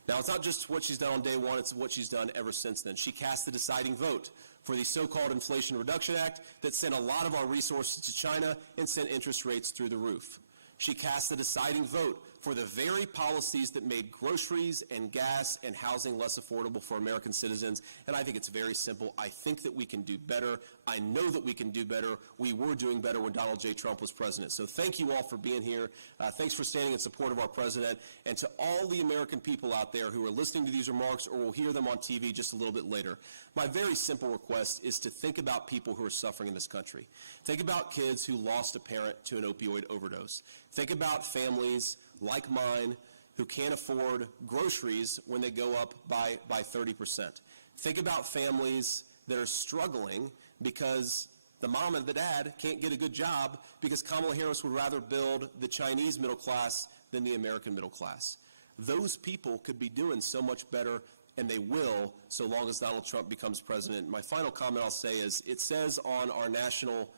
Now, it's not just what she's done on day one, it's what she's done ever since then. She cast the deciding vote for the so-called Inflation Reduction Act that sent a lot of our resources to China and sent interest rates through the roof. She cast the deciding vote for the very policies that made groceries and gas and housing less affordable for American citizens. And I think it's very simple. I think that we can do better. I know that we can do better. We were doing better when Donald J. Trump was president. So thank you all for being here. Thanks for standing in support of our president. And to all the American people out there who are listening to these remarks or will hear them on TV just a little bit later, my very simple request is to think about people who are suffering in this country. Think about kids who lost a parent to an opioid overdose. Think about families like mine who can't afford groceries when they go up by 30%. Think about families that are struggling because the mom and the dad can't get a good job because Kamala Harris would rather build the Chinese middle class than the American middle class. Those people could be doing so much better, and they will, so long as Donald Trump becomes president. My final comment I'll say is, it says on our national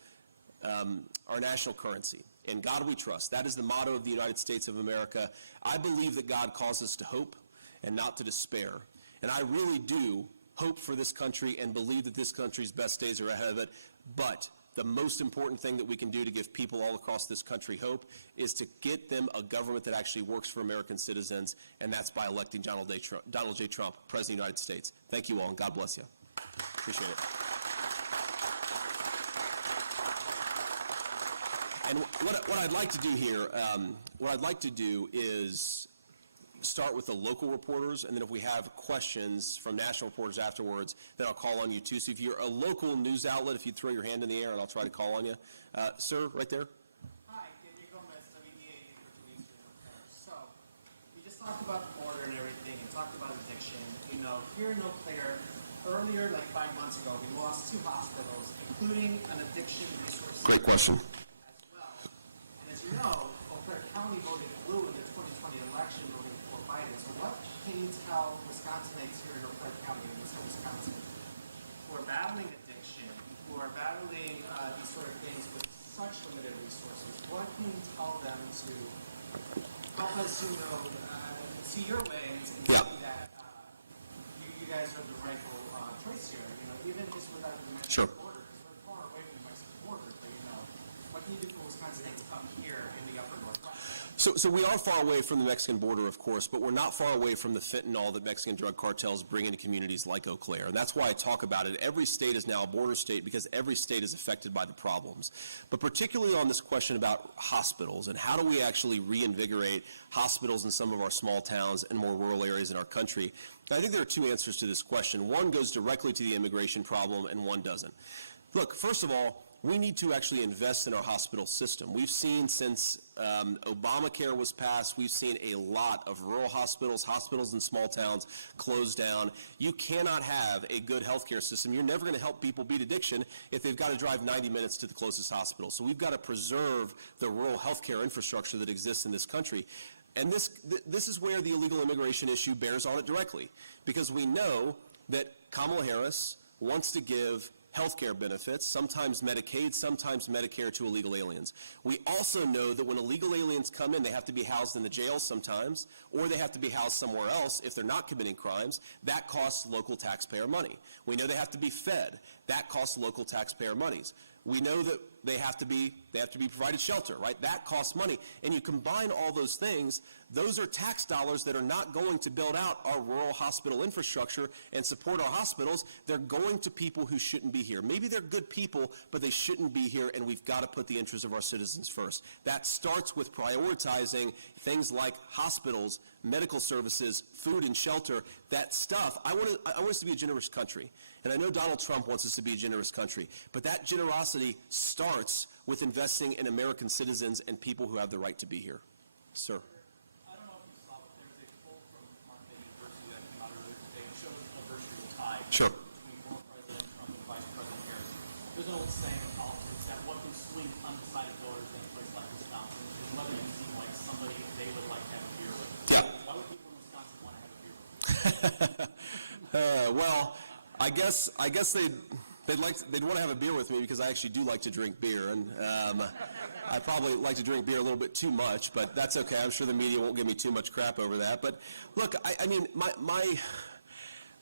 currency, "In God we trust." That is the motto of the United States of America. I believe that God calls us to hope and not to despair. And I really do hope for this country and believe that this country's best days are ahead of it. But the most important thing that we can do to give people all across this country hope is to get them a government that actually works for American citizens, and that's by electing Donald J. Trump, President of the United States. Thank you all, and God bless you. Appreciate it. And what I'd like to do here, is start with the local reporters, and then if we have questions from national reporters afterwards, then I'll call on you too. So if you're a local news outlet, if you throw your hand in the air, and I'll try to call on you. Sir, right there. Hi, Daniel Gomez, WEAU for Eastern. So, we just talked about the border and everything, and talked about addiction. You know, here in Eau Claire, earlier, like 5 months ago, we lost 2 hospitals, including an addiction resource center. Great question. You know, Eau Claire County voted blue in the 2020 election, voting for Biden. So what changed how Wisconsinites here in Eau Claire County, in Wisconsin, who are battling addiction, who are battling these sort of things with such limited resources, what can you tell them to help us, you know, see your ways and see that you guys are the rightful choice here, you know, even just without the Mexican border, because we're far away from the Mexican border, but, you know, what can you do for Wisconsinites to come here in the upper Northwest? So we are far away from the Mexican border, of course, but we're not far away from the fentanyl that Mexican drug cartels bring into communities like Eau Claire. And that's why I talk about it. Every state is now a border state because every state is affected by the problems. But particularly on this question about hospitals and how do we actually reinvigorate hospitals in some of our small towns and more rural areas in our country, I think there are 2 answers to this question. One goes directly to the immigration problem and one doesn't. Look, first of all, we need to actually invest in our hospital system. We've seen since Obamacare was passed, we've seen a lot of rural hospitals, hospitals in small towns close down. You cannot have a good healthcare system. You're never going to help people beat addiction if they've got to drive 90 minutes to the closest hospital. So we've got to preserve the rural healthcare infrastructure that exists in this country. And this is where the illegal immigration issue bears on it directly, because we know that Kamala Harris wants to give health care benefits, sometimes Medicaid, sometimes Medicare to illegal aliens. We also know that when illegal aliens come in, they have to be housed in the jail sometimes, or they have to be housed somewhere else if they're not committing crimes. That costs local taxpayer money. We know they have to be fed. That costs local taxpayer monies. We know that they have to be provided shelter, right? That costs money. And you combine all those things, those are tax dollars that are not going to build out our rural hospital infrastructure and support our hospitals. They're going to people who shouldn't be here. Maybe they're good people, but they shouldn't be here, and we've got to put the interests of our citizens first. That starts with prioritizing things like hospitals, medical services, food and shelter, that stuff. I want us to be a generous country. And I know Donald Trump wants us to be a generous country, but that generosity starts with investing in American citizens and people who have the right to be here. Sir. I don't know if you saw, but there was a poll from Marquette University Sure. between former President Trump and Vice President Harris. There's an old saying in politics that what can swing undecided voters in a place like Wisconsin is whether you seem like somebody they would like to have a beer with. Why would people in Wisconsin want to have a beer with? Well, I guess they'd want to have a beer with me because I actually do like to drink beer, and I probably like to drink beer a little bit too much, but that's okay. I'm sure the media won't give me too much crap over that. But look, I mean,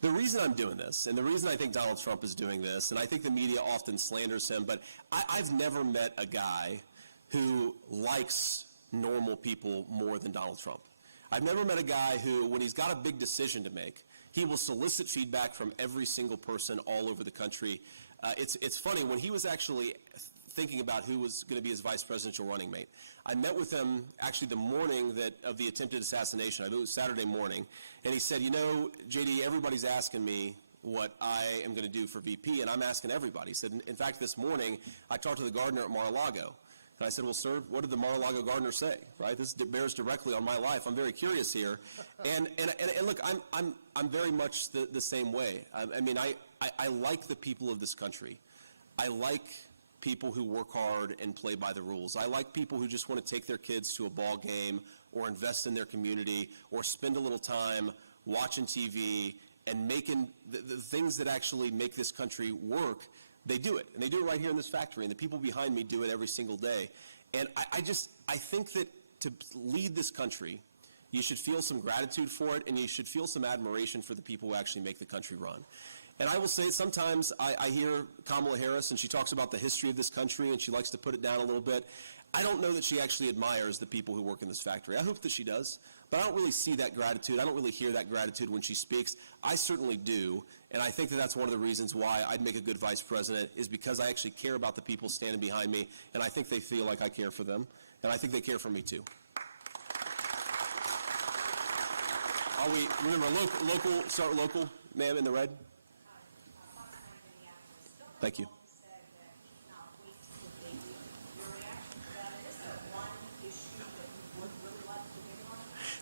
the reason I'm doing this, and the reason I think Donald Trump is doing this, and I think the media often slanders him, but I've never met a guy who likes normal people more than Donald Trump. I've never met a guy who, when he's got a big decision to make, he will solicit feedback from every single person all over the country. It's funny, when he was actually thinking about who was going to be his vice presidential running mate, I met with him actually the morning of the attempted assassination. I believe it was Saturday morning. And he said, you know, JD, everybody's asking me what I am going to do for VP, and I'm asking everybody. He said, in fact, this morning, I talked to the gardener at Mar-a-Lago. And I said, well, sir, what did the Mar-a-Lago gardener say, right? This bears directly on my life. I'm very curious here. And look, I'm very much the same way. I mean, I like the people of this country. I like people who work hard and play by the rules. I like people who just want to take their kids to a ball game or invest in their community or spend a little time watching TV and making the things that actually make this country work. They do it, and they do it right here in this factory, and the people behind me do it every single day. And I think that to lead this country, you should feel some gratitude for it, and you should feel some admiration for the people who actually make the country run. And I will say sometimes I hear Kamala Harris, and she talks about the history of this country, and she likes to put it down a little bit. I don't know that she actually admires the people who work in this factory. I hope that she does, but I don't really see that gratitude. I don't really hear that gratitude when she speaks. I certainly do, and I think that that's one of the reasons why I'd make a good vice president, is because I actually care about the people standing behind me, and I think they feel like I care for them, and I think they care for me too. Remember, local, start local, ma'am, in the red. Thank you.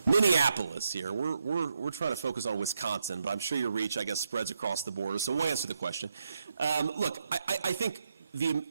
Minneapolis here. We're trying to focus on Wisconsin, but I'm sure your reach, I guess, spreads across the border, so we'll answer the question. Look, I think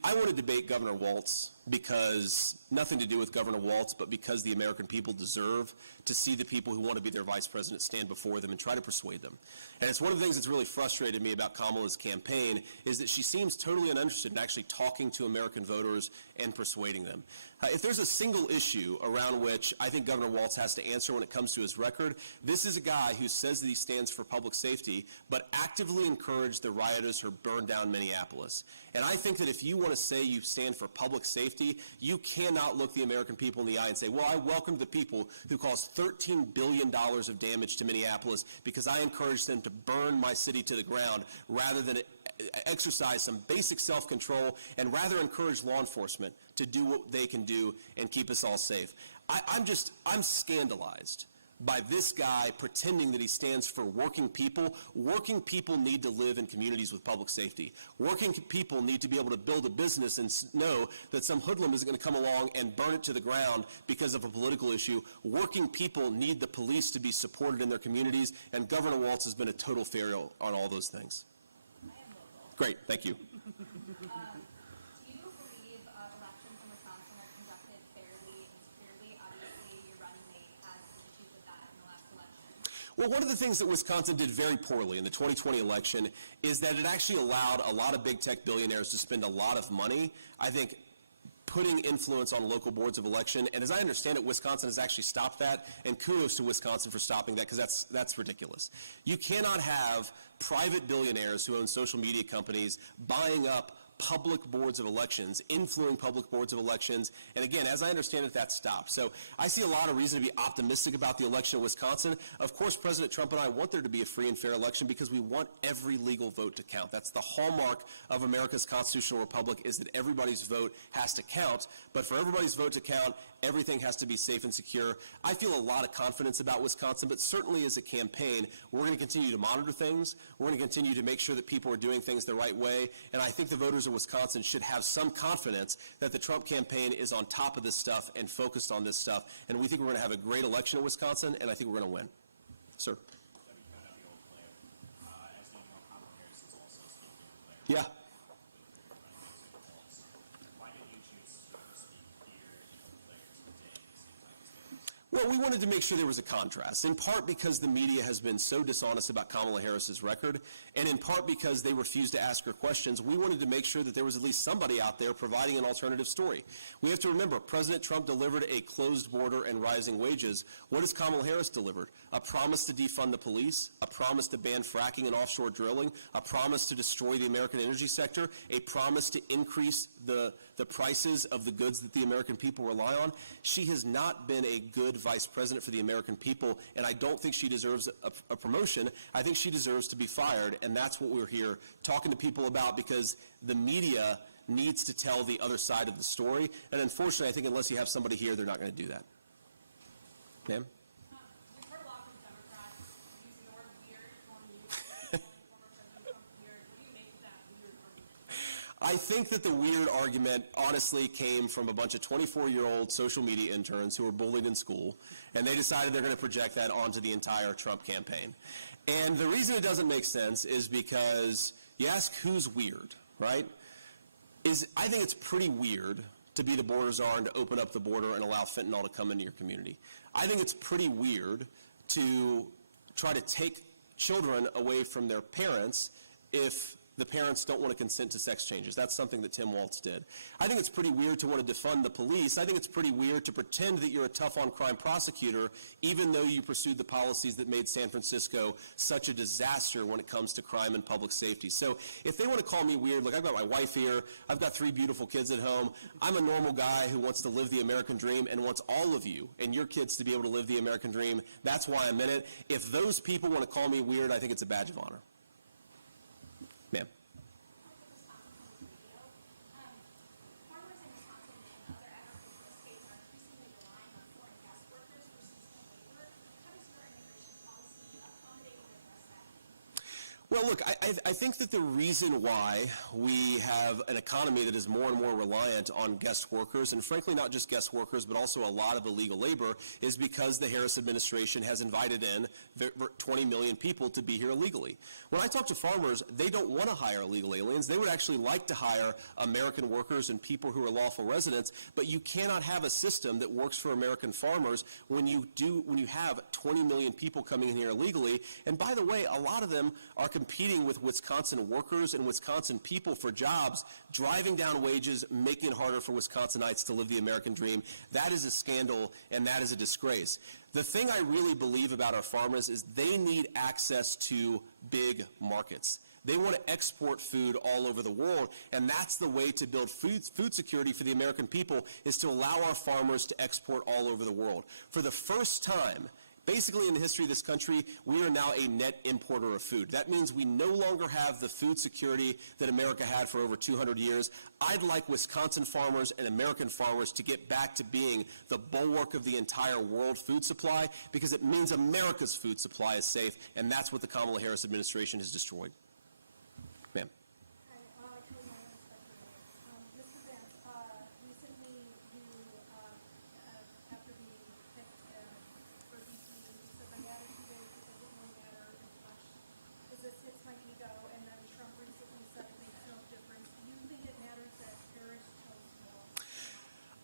I want to debate Governor Walz because, nothing to do with Governor Walz, but because the American people deserve to see the people who want to be their vice president stand before them and try to persuade them. And it's one of the things that's really frustrated me about Kamala's campaign, is that she seems totally uninterested in actually talking to American voters and persuading them. If there's a single issue around which I think Governor Walz has to answer when it comes to his record, this is a guy who says that he stands for public safety, but actively encouraged the rioters who burned down Minneapolis. And I think that if you want to say you stand for public safety, you cannot look the American people in the eye and say, well, I welcome the people who caused $13 billion of damage to Minneapolis because I encouraged them to burn my city to the ground, rather than exercise some basic self-control and rather encourage law enforcement to do what they can do and keep us all safe. I'm scandalized by this guy pretending that he stands for working people. Working people need to live in communities with public safety. Working people need to be able to build a business and know that some hoodlum isn't going to come along and burn it to the ground because of a political issue. Working people need the police to be supported in their communities, and Governor Walz has been a total failure on all those things. Great, thank you. Do you believe elections in Wisconsin are conducted fairly and securely? Obviously, your running mate has some issues with that in the last election. Well, one of the things that Wisconsin did very poorly in the 2020 election is that it actually allowed a lot of big tech billionaires to spend a lot of money, I think, putting influence on local boards of election. And as I understand it, Wisconsin has actually stopped that, and kudos to Wisconsin for stopping that, because that's ridiculous. You cannot have private billionaires who own social media companies buying up public boards of elections, influencing public boards of elections, and again, as I understand it, that stopped. So I see a lot of reason to be optimistic about the election in Wisconsin. Of course, President Trump and I want there to be a free and fair election because we want every legal vote to count. That's the hallmark of America's constitutional republic, is that everybody's vote has to count, but for everybody's vote to count, everything has to be safe and secure. I feel a lot of confidence about Wisconsin, but certainly as a campaign, we're going to continue to monitor things. We're going to continue to make sure that people are doing things the right way, and I think the voters of Wisconsin should have some confidence that the Trump campaign is on top of this stuff and focused on this stuff, and we think we're going to have a great election in Wisconsin, and I think we're going to win. Sir. As you know, Kamala Harris Yeah. Well, we wanted to make sure there was a contrast, in part because the media has been so dishonest about Kamala Harris's record, and in part because they refused to ask her questions. We wanted to make sure that there was at least somebody out there providing an alternative story. We have to remember, President Trump delivered a closed border and rising wages. What has Kamala Harris delivered? A promise to defund the police, a promise to ban fracking and offshore drilling, a promise to destroy the American energy sector, a promise to increase the prices of the goods that the American people rely on. She has not been a good vice president for the American people, and I don't think she deserves a promotion. I think she deserves to be fired, and that's what we're here talking to people about, because the media needs to tell the other side of the story, and unfortunately, I think unless you have somebody here, they're not going to do that. Ma'am? We've heard a lot from Democrats using the word weird on news, calling former President Trump weird. What do you make of that weird argument? I think that the weird argument honestly came from a bunch of 24-year-old social media interns who were bullied in school, and they decided they're going to project that onto the entire Trump campaign. And the reason it doesn't make sense is because you ask who's weird, right? I think it's pretty weird to be the border czar and to open up the border and allow fentanyl to come into your community. I think it's pretty weird to try to take children away from their parents if the parents don't want to consent to sex changes. That's something that Tim Walz did. I think it's pretty weird to want to defund the police. I think it's pretty weird to pretend that you're a tough-on-crime prosecutor, even though you pursued the policies that made San Francisco such a disaster when it comes to crime and public safety. So if they want to call me weird, look, I've got my wife here. I've got 3 beautiful kids at home. I'm a normal guy who wants to live the American dream and wants all of you and your kids to be able to live the American dream. That's why I'm in it. If those people want to call me weird, I think it's a badge of honor. Ma'am. Well, look, I think that the reason why we have an economy that is more and more reliant on guest workers, and frankly not just guest workers, but also a lot of illegal labor, is because the Harris administration has invited in 20 million people to be here illegally. When I talk to farmers, they don't want to hire illegal aliens. They would actually like to hire American workers and people who are lawful residents, but you cannot have a system that works for American farmers when you have 20 million people coming in here illegally. And by the way, a lot of them are competing with Wisconsin workers and Wisconsin people for jobs, driving down wages, making it harder for Wisconsinites to live the American dream. That is a scandal, and that is a disgrace. The thing I really believe about our farmers is they need access to big markets. They want to export food all over the world, and that's the way to build food security for the American people, is to allow our farmers to export all over the world. For the first time, basically in the history of this country, we are now a net importer of food. That means we no longer have the food security that America had for over 200 years. I'd like Wisconsin farmers and American farmers to get back to being the bulwark of the entire world food supply, because it means America's food supply is safe, and that's what the Kamala Harris administration has destroyed. Ma'am. Mr. Vance, recently you, after being picked for VP, you said my attitude is it doesn't really matter as much as this hits my ego, and then Trump recently said it makes no difference. Do you think it matters that Harris chose Walz?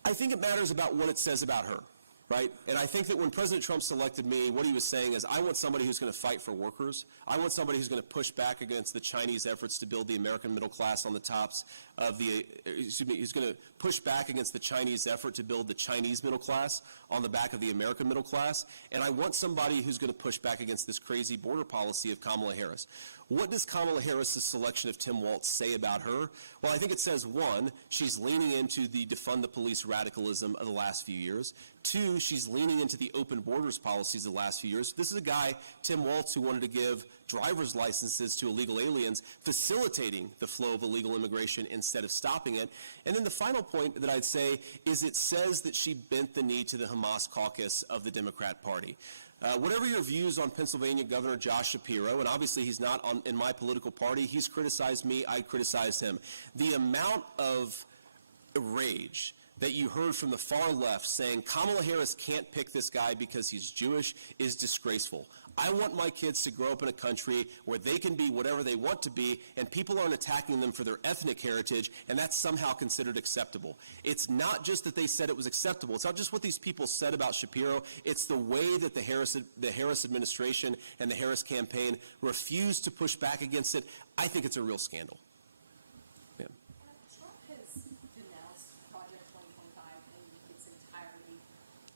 I think it matters about what it says about her, right? And I think that when President Trump selected me, what he was saying is, I want somebody who's going to fight for workers. I want somebody who's going to push back against the Chinese efforts to build the American middle class on the tops of the, who's going to push back against the Chinese effort to build the Chinese middle class on the back of the American middle class. And I want somebody who's going to push back against this crazy border policy of Kamala Harris. What does Kamala Harris's selection of Tim Walz say about her? Well, I think it says, 1, she's leaning into the defund the police radicalism of the last few years. 2, she's leaning into the open borders policies of the last few years. This is a guy, Tim Walz, who wanted to give driver's licenses to illegal aliens, facilitating the flow of illegal immigration instead of stopping it. And then the final point that I'd say is it says that she bent the knee to the Hamas caucus of the Democrat Party. Whatever your views on Pennsylvania Governor Josh Shapiro, and obviously he's not in my political party, he's criticized me, I criticized him. The amount of rage that you heard from the far left saying Kamala Harris can't pick this guy because he's Jewish is disgraceful. I want my kids to grow up in a country where they can be whatever they want to be, and people aren't attacking them for their ethnic heritage, and that's somehow considered acceptable. It's not just that they said it was acceptable. It's not just what these people said about Shapiro. It's the way that the Harris administration and the Harris campaign refused to push back against it. I think it's a real scandal. Yeah. Trump has denounced Project 2025 in its entirety.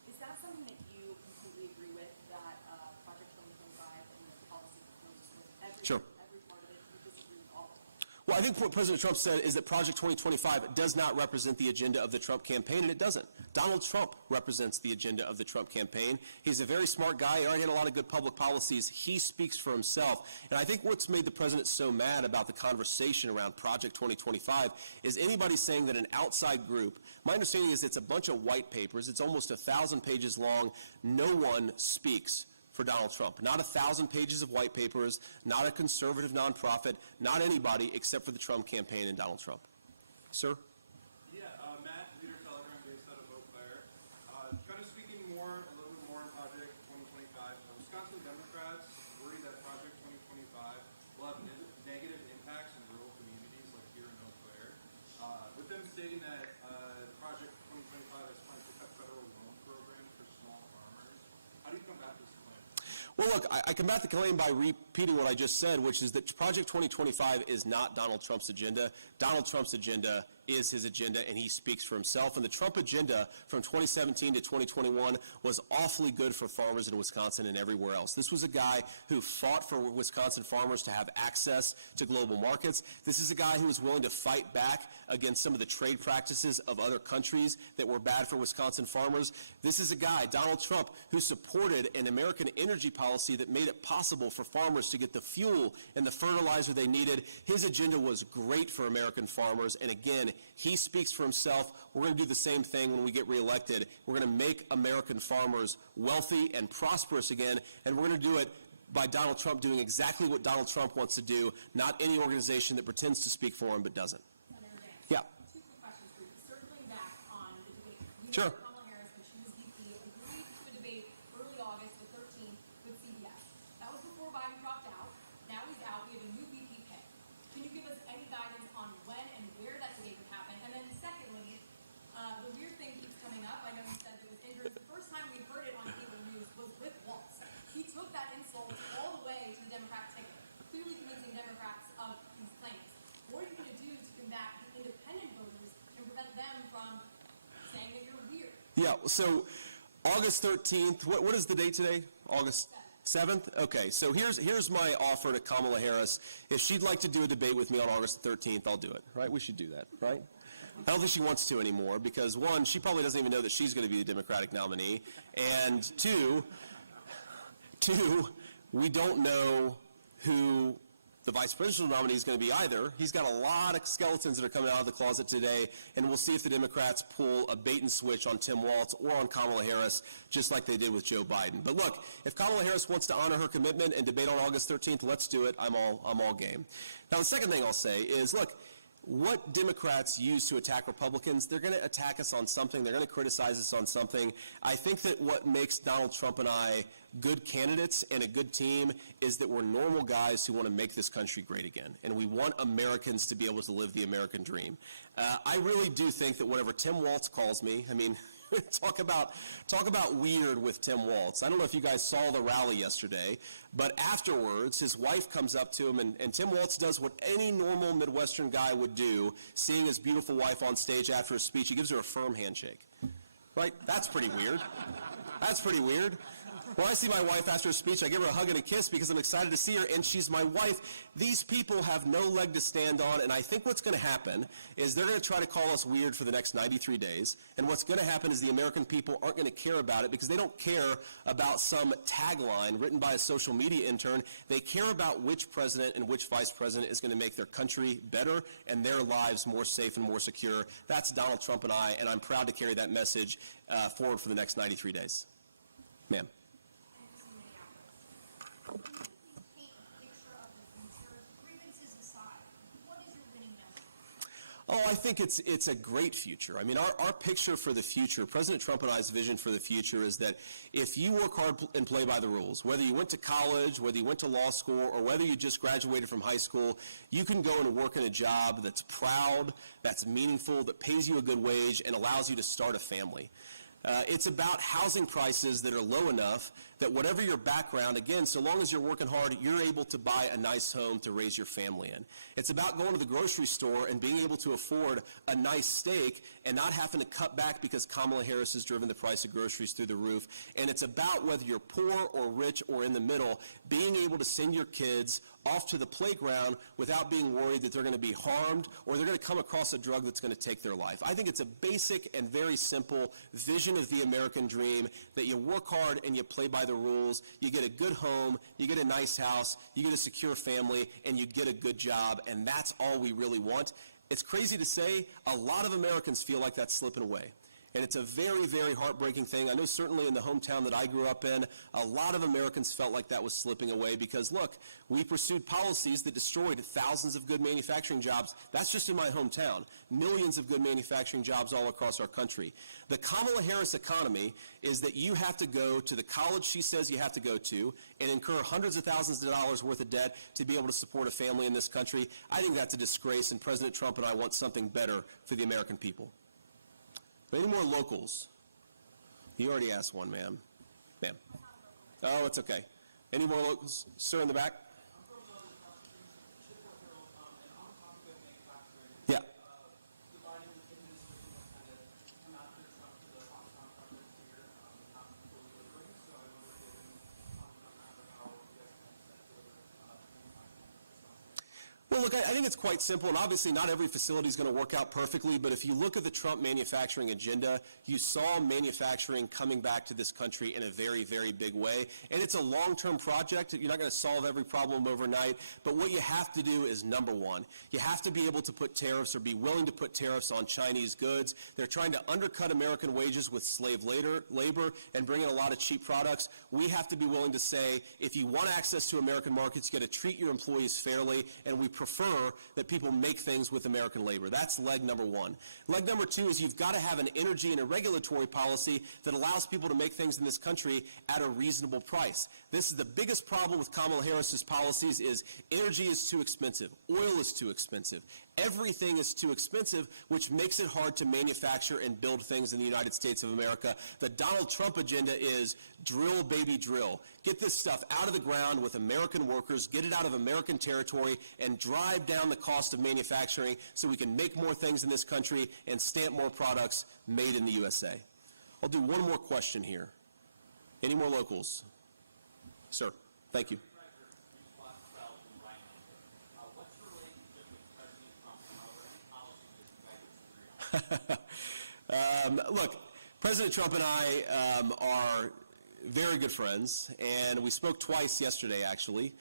Is that something that you completely agree with, that Project 2025 and the policy proposals, Sure. every part of it, you disagree with all of it? Well, I think what President Trump said is that Project 2025 does not represent the agenda of the Trump campaign, and it doesn't. Donald Trump represents the agenda of the Trump campaign. He's a very smart guy. He already had a lot of good public policies. He speaks for himself. And I think what's made the president so mad about the conversation around Project 2025 is anybody saying that an outside group, my understanding is it's a bunch of white papers. It's almost 1,000 pages long. No one speaks for Donald Trump. Not 1,000 pages of white papers, not a conservative nonprofit, not anybody except for the Trump campaign and Donald Trump. Sir? Yeah, Matt, leader Telegram based out of Eau Claire. Kind of speaking a little bit more on Project 2025. Wisconsin Democrats worry that Project 2025 will have negative impacts in rural communities like here in Eau Claire. With them stating that Project 2025 is planned to cut federal loan programs for small farmers. How do you combat this claim? Well, look, I combat the claim by repeating what I just said, which is that Project 2025 is not Donald Trump's agenda. Donald Trump's agenda is his agenda, and he speaks for himself. And the Trump agenda from 2017 to 2021 was awfully good for farmers in Wisconsin and everywhere else. This was a guy who fought for Wisconsin farmers to have access to global markets. This is a guy who was willing to fight back against some of the trade practices of other countries that were bad for Wisconsin farmers. This is a guy, Donald Trump, who supported an American energy policy that made it possible for farmers to get the fuel and the fertilizer they needed. His agenda was great for American farmers, and again, he speaks for himself. We're going to do the same thing when we get reelected. We're going to make American farmers wealthy and prosperous again, and we're going to do it by Donald Trump doing exactly what Donald Trump wants to do, not any organization that pretends to speak for him but doesn't. Yeah. Two quick questions for you. Circling back on the debate. Sure. Kamala Harris, when she was VP, agreed to a debate early August, the 13th, with CBS. That was before Biden dropped out. Now he's out. We have a new VP pick. Can you give us any guidance on when and where that debate would happen? And then secondly, the weird thing keeps coming up. I know you said it was injured. The first time we heard it on cable news was with Walz. He took that insult all the way to the Democrat ticket, clearly convincing Democrats of these claims. What are you going to do to combat the independent voters and prevent them from saying that you're weird? Yeah, so August 13th, what is the date today? August 7th? Okay, so here's my offer to Kamala Harris. If she'd like to do a debate with me on August 13th, I'll do it, right? We should do that, right? I don't think she wants to anymore because, one, she probably doesn't even know that she's going to be the Democratic nominee, and two, we don't know who the vice presidential nominee is going to be either. He's got a lot of skeletons that are coming out of the closet today, and we'll see if the Democrats pull a bait and switch on Tim Walz or on Kamala Harris, just like they did with Joe Biden. But look, if Kamala Harris wants to honor her commitment and debate on August 13th, let's do it. I'm all game. Now, the second thing I'll say is, look, what Democrats use to attack Republicans, they're going to attack us on something. They're going to criticize us on something. I think that what makes Donald Trump and I good candidates and a good team is that we're normal guys who want to make this country great again. And we want Americans to be able to live the American dream. I really do think that whenever Tim Walz calls me, I mean, talk about weird with Tim Walz. I don't know if you guys saw the rally yesterday, but afterwards, his wife comes up to him, and Tim Walz does what any normal Midwestern guy would do, seeing his beautiful wife on stage after a speech. He gives her a firm handshake. Right? That's pretty weird. That's pretty weird. When I see my wife after a speech, I give her a hug and a kiss because I'm excited to see her, and she's my wife. These people have no leg to stand on, and I think what's going to happen is they're going to try to call us weird for the next 93 days, and what's going to happen is the American people aren't going to care about it because they don't care about some tagline written by a social media intern. They care about which president and which vice president is going to make their country better and their lives more safe and more secure. That's Donald Trump and I, and I'm proud to carry that message forward for the next 93 days. Ma'am. Oh, I think it's a great future. I mean, our picture for the future, President Trump and I's vision for the future is that if you work hard and play by the rules, whether you went to college, whether you went to law school, or whether you just graduated from high school, you can go and work in a job that's proud, that's meaningful, that pays you a good wage, and allows you to start a family. It's about housing prices that are low enough that whatever your background, again, so long as you're working hard, you're able to buy a nice home to raise your family in. It's about going to the grocery store and being able to afford a nice steak and not having to cut back because Kamala Harris has driven the price of groceries through the roof. And it's about whether you're poor or rich or in the middle, being able to send your kids off to the playground without being worried that they're going to be harmed or they're going to come across a drug that's going to take their life. I think it's a basic and very simple vision of the American dream that you work hard and you play by the rules, you get a good home, you get a nice house, you get a secure family, and you get a good job, and that's all we really want. It's crazy to say, a lot of Americans feel like that's slipping away. And it's a very, very heartbreaking thing. I know certainly in the hometown that I grew up in, a lot of Americans felt like that was slipping away because, look, we pursued policies that destroyed thousands of good manufacturing jobs. That's just in my hometown. Millions of good manufacturing jobs all across our country. The Kamala Harris economy is that you have to go to the college she says you have to go to and incur hundreds of thousands of dollars worth of debt to be able to support a family in this country. I think that's a disgrace, and President Trump and I want something better for the American people. Any more locals? You already asked one, ma'am. Ma'am. Oh, it's okay. Any more locals? Sir in the back? Yeah. Well, look, I think it's quite simple, and obviously not every facility is going to work out perfectly, but if you look at the Trump manufacturing agenda, you saw manufacturing coming back to this country in a very, very big way, and it's a long-term project. You're not going to solve every problem overnight, but what you have to do is, number one, you have to be able to put tariffs or be willing to put tariffs on Chinese goods. They're trying to undercut American wages with slave labor and bring in a lot of cheap products. We have to be willing to say, if you want access to American markets, you got to treat your employees fairly, and we prefer that people make things with American labor. That's leg number one. Leg number two is you've got to have an energy and a regulatory policy that allows people to make things in this country at a reasonable price. This is the biggest problem with Kamala Harris's policies is energy is too expensive. Oil is too expensive. Everything is too expensive, which makes it hard to manufacture and build things in the United States of America. The Donald Trump agenda is drill, baby, drill. Get this stuff out of the ground with American workers, get it out of American territory, and drive down the cost of manufacturing so we can make more things in this country and stamp more products made in the USA. I'll do one more question here. Any more locals? Sir, thank you. Look, President Trump and I are very good friends, and we spoke twice yesterday, actually.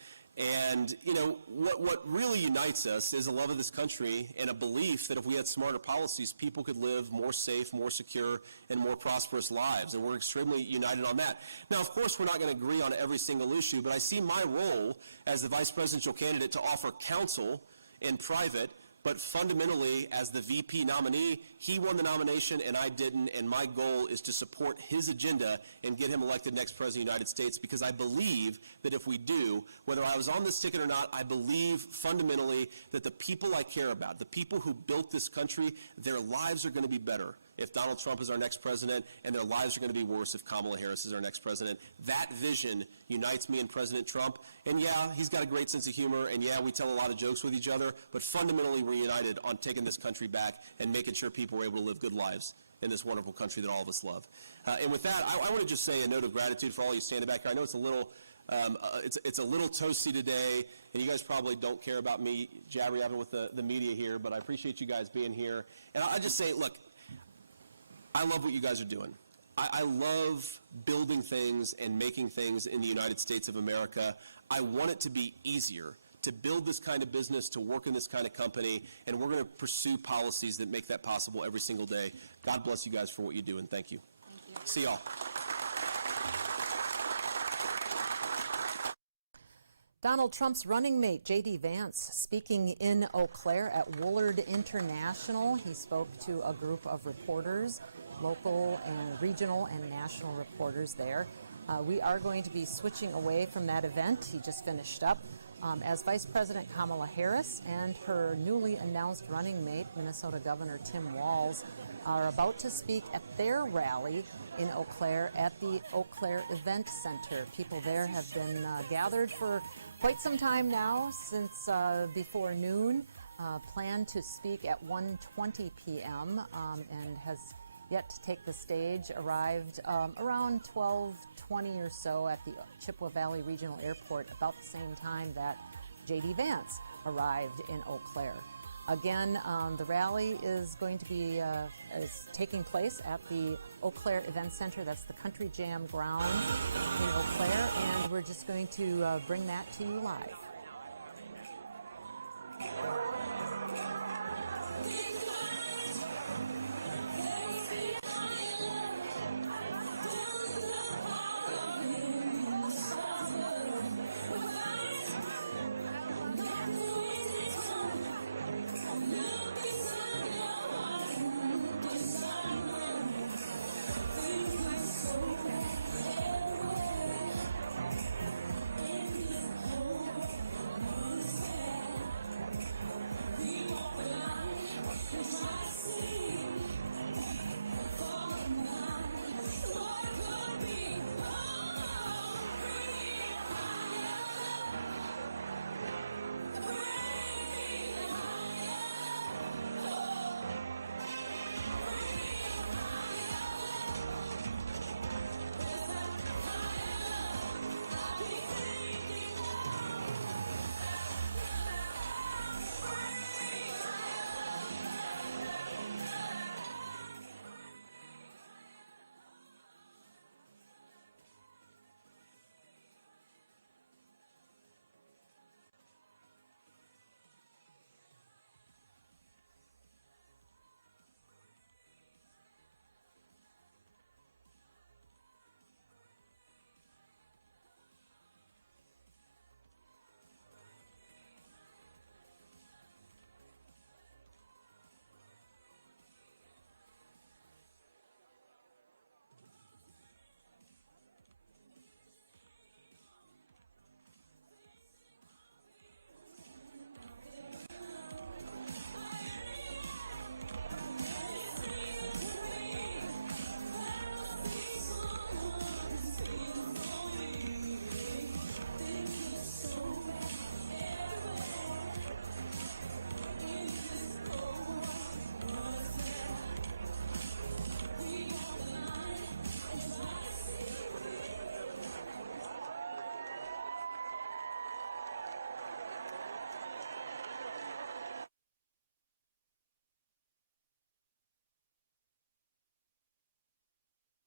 And, you know, what really unites us is a love of this country and a belief that if we had smarter policies, people could live more safe, more secure, and more prosperous lives. And we're extremely united on that. Now, of course, we're not going to agree on every single issue, but I see my role as the vice presidential candidate to offer counsel in private. But fundamentally, as the VP nominee, he won the nomination and I didn't, and my goal is to support his agenda and get him elected next President of the United States, because I believe that if we do, whether I was on this ticket or not, I believe fundamentally that the people I care about, the people who built this country, their lives are going to be better if Donald Trump is our next president, and their lives are going to be worse if Kamala Harris is our next president. That vision unites me and President Trump. And yeah, he's got a great sense of humor, and yeah, we tell a lot of jokes with each other, but fundamentally we're united on taking this country back and making sure people are able to live good lives in this wonderful country that all of us love. And with that, I want to just say a note of gratitude for all you standing back here. I know it's a little it's a little toasty today, and you guys probably don't care about me jabber-jabbing with the media here, but I appreciate you guys being here. And I just say, look, I love what you guys are doing. I love building things and making things in the United States of America. I want it to be easier to build this kind of business, to work in this kind of company, and we're going to pursue policies that make that possible every single day. God bless you guys for what you do, and thank you. Thank you. See y'all. Donald Trump's running mate, J.D. Vance, speaking in Eau Claire at Woolard International. He spoke to a group of reporters, local and regional and national reporters there. We are going to be switching away from that event. He just finished up as Vice President Kamala Harris and her newly announced running mate, Minnesota Governor Tim Walz, are about to speak at their rally in Eau Claire at the Eau Claire Event Center. People there have been gathered for quite some time now, since before noon, planned to speak at 1:20 p.m. And has yet to take the stage. Arrived around 12:20 or so at the Chippewa Valley Regional Airport, about the same time that J.D. Vance arrived in Eau Claire. Again, the rally is going to be is taking place at the Eau Claire Event Center. That's the Country Jam ground in Eau Claire, and we're just going to bring that to you live.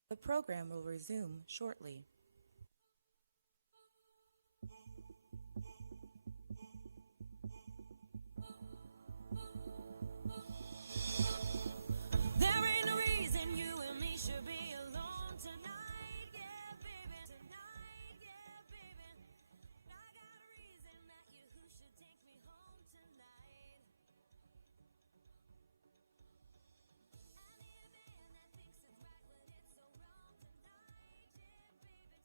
The program will resume shortly. There ain't no reason you and me should be alone tonight, yeah, baby. Tonight, yeah, baby. I got a reason that you who should take me home tonight. I need a man that thinks it's right when it's so wrong tonight, yeah, baby.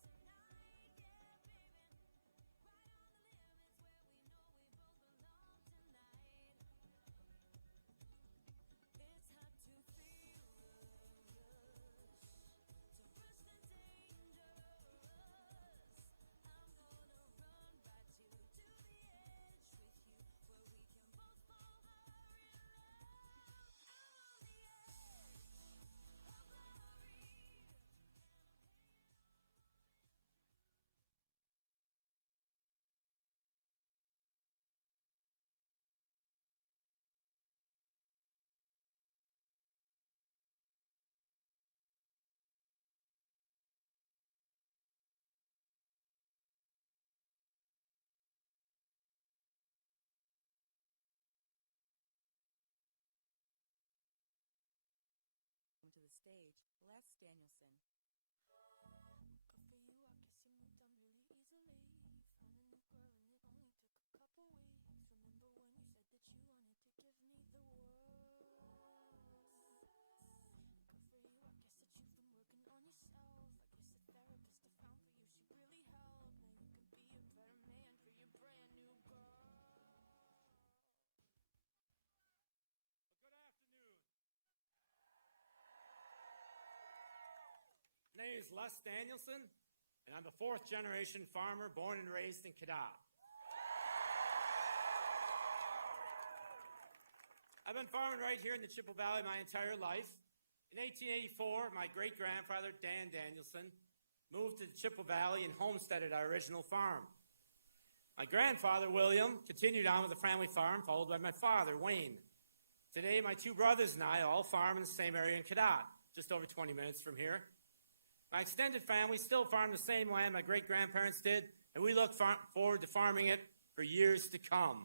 is Les Danielson, and I'm the 4th generation farmer born and raised in Cadott. I've been farming right here in the Chippewa Valley my entire life. In 1884, my great-grandfather, Dan Danielson, moved to the Chippewa Valley and homesteaded our original farm. My grandfather, William, continued on with the family farm, followed by my father, Wayne. Today, my 2 brothers and I all farm in the same area in Cadott, just over 20 minutes from here. My extended family still farm the same land my great-grandparents did, and we look forward to farming it for years to come.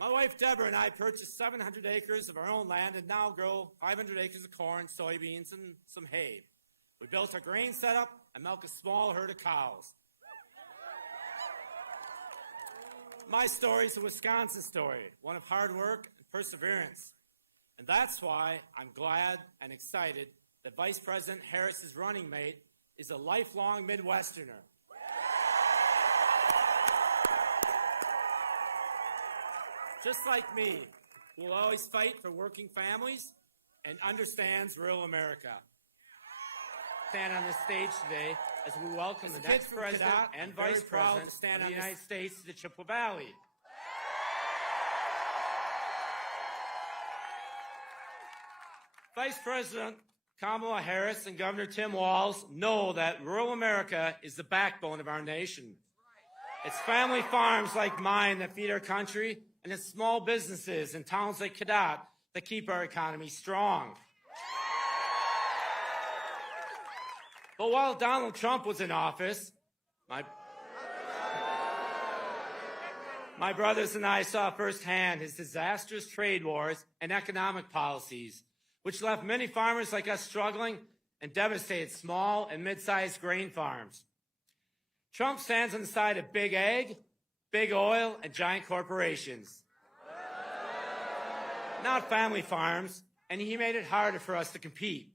My wife, Deborah, and I purchased 700 acres of our own land and now grow 500 acres of corn, soybeans, and some hay. We built our grain setup and milk a small herd of cows. My story is a Wisconsin story, one of hard work and perseverance. And that's why I'm glad and excited that Vice President Harris's running mate is a lifelong Midwesterner. Just like me, who will always fight for working families and understands rural America. Stand on this stage today as we welcome the next president and vice president to stand on the United States to the Chippewa Valley. Vice President Kamala Harris and Governor Tim Walz know that rural America is the backbone of our nation. It's family farms like mine that feed our country, and it's small businesses in towns like Cadott that keep our economy strong. But while Donald Trump was in office, my brothers and I saw firsthand his disastrous trade wars and economic policies, which left many farmers like us struggling and devastated small and mid-sized grain farms. Trump stands on the side of big ag, big oil, and giant corporations. Not family farms, and he made it harder for us to compete.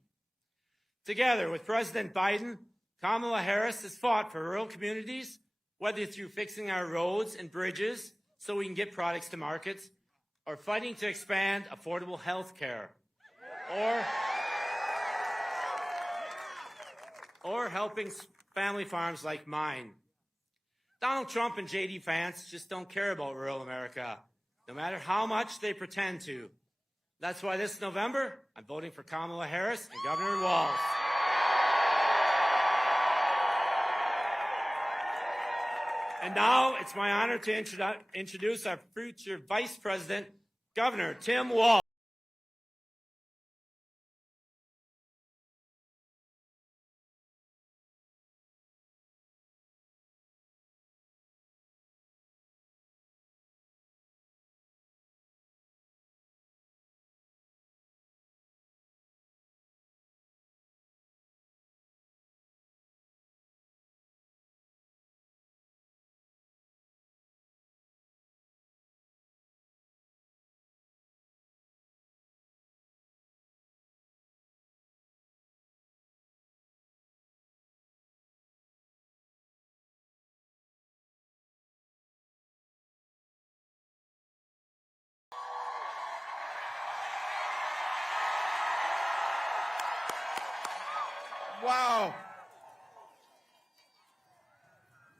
Together with President Biden, Kamala Harris has fought for rural communities, whether through fixing our roads and bridges so we can get products to markets, or fighting to expand affordable health care, or helping family farms like mine. Donald Trump and J.D. Vance just don't care about rural America, no matter how much they pretend to. That's why this November, I'm voting for Kamala Harris and Governor Walz. And now it's my honor to introduce our future Vice President, Governor Tim Walz. Wow.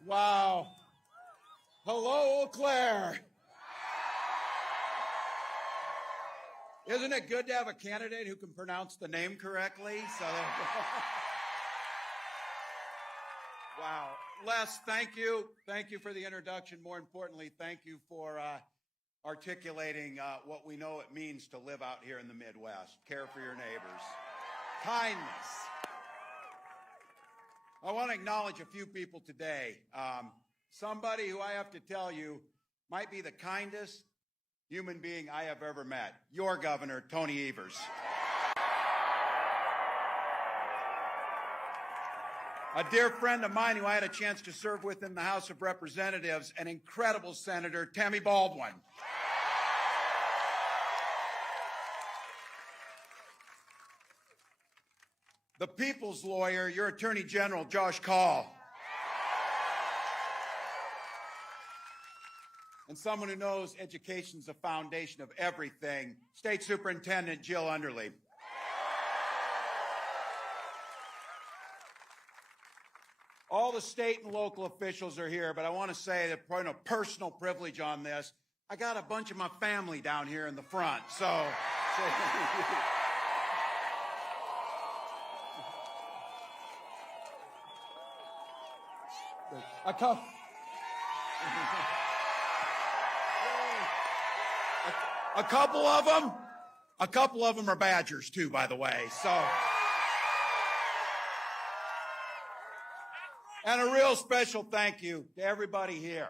Wow. Hello, Eau Claire. Isn't it good to have a candidate who can pronounce the name correctly? So, wow. Les, thank you. Thank you for the introduction. More importantly, thank you for articulating what we know it means to live out here in the Midwest. Care for your neighbors. Kindness. I want to acknowledge a few people today. Somebody who I have to tell you might be the kindest human being I have ever met. Your governor, Tony Evers. A dear friend of mine who I had a chance to serve with in the House of Representatives, an incredible senator, Tammy Baldwin. The people's lawyer, your Attorney General, Josh Kaul. And someone who knows education's the foundation of everything, State Superintendent Jill Underly. All the state and local officials are here, but I want to say that point of personal privilege on this, I got a bunch of my family down here in the front, so a couple of them are Badgers too, by the way. So, and a real special thank you to everybody here.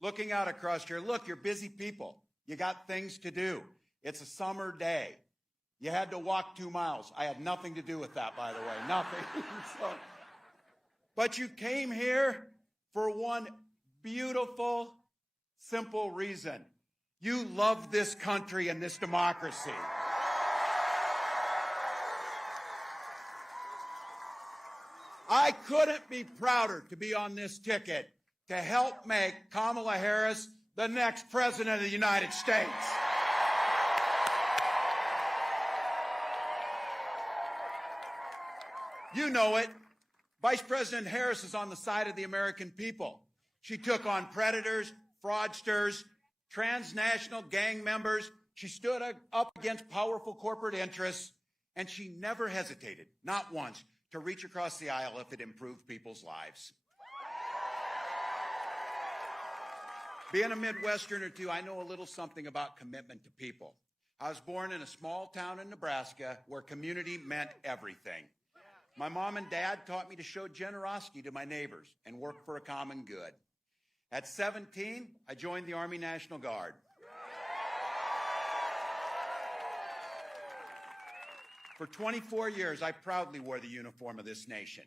Looking out across here, look, you're busy people. You got things to do. It's a summer day. You had to walk 2 miles. I had nothing to do with that, by the way, nothing. But you came here for one beautiful, simple reason. You love this country and this democracy. I couldn't be prouder to be on this ticket to help make Kamala Harris the next president of the United States. You know it. Vice President Harris is on the side of the American people. She took on predators, fraudsters, transnational gang members. She stood up against powerful corporate interests, and she never hesitated, not once, to reach across the aisle if it improved people's lives. Being a Midwesterner, too, I know a little something about commitment to people. I was born in a small town in Nebraska where community meant everything. My mom and dad taught me to show generosity to my neighbors and work for a common good. At 17, I joined the Army National Guard. For 24 years, I proudly wore the uniform of this nation.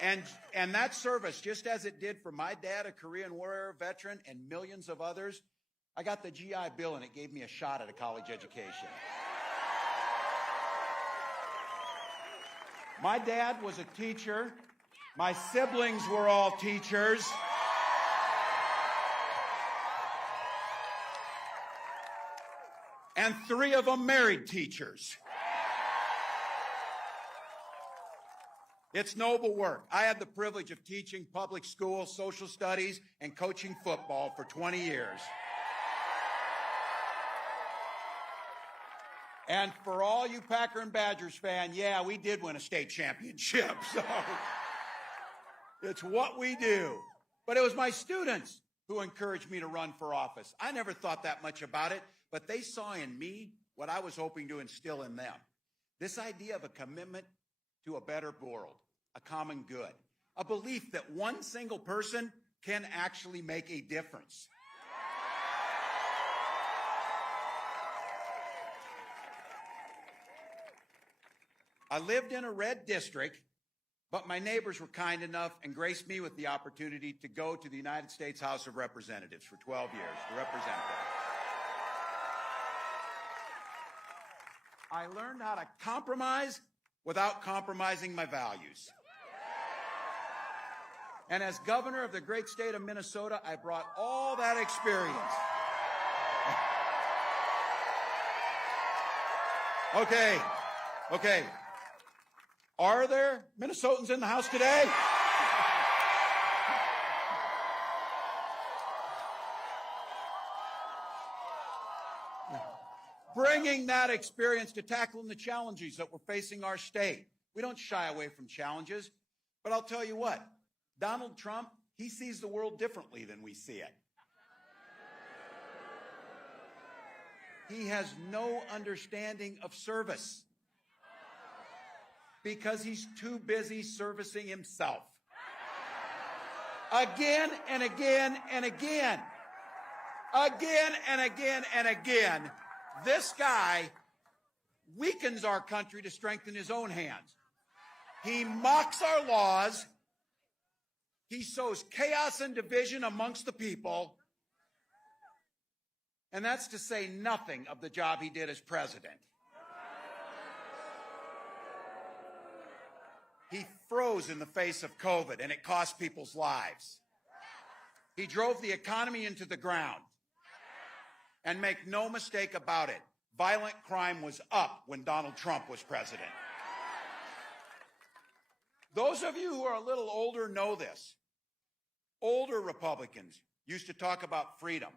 And that service, just as it did for my dad, a Korean War veteran, and millions of others, I got the GI Bill and it gave me a shot at a college education. My dad was a teacher. My siblings were all teachers. And 3 of them married teachers. It's noble work. I had the privilege of teaching public school, social studies, and coaching football for 20 years. And for all you Packer and Badgers fans, yeah, we did win a state championship. So it's what we do. But it was my students who encouraged me to run for office. I never thought that much about it, but they saw in me what I was hoping to instill in them. This idea of a commitment to a better world, a common good, a belief that one single person can actually make a difference. I lived in a red district, but my neighbors were kind enough and graced me with the opportunity to go to the United States House of Representatives for 12 years to represent them. I learned how to compromise without compromising my values. And as governor of the great state of Minnesota, I brought all that experience. Okay. Are there Minnesotans in the house today? Bringing that experience to tackling the challenges that we're facing our state. We don't shy away from challenges, but I'll tell you what, Donald Trump, he sees the world differently than we see it. He has no understanding of service because he's too busy servicing himself. Again and again and again. Again and again and again. This guy weakens our country to strengthen his own hands. He mocks our laws. He sows chaos and division amongst the people. And that's to say nothing of the job he did as president. He froze in the face of COVID, and it cost people's lives. He drove the economy into the ground. And make no mistake about it, violent crime was up when Donald Trump was president. Those of you who are a little older know this. Older Republicans used to talk about freedom.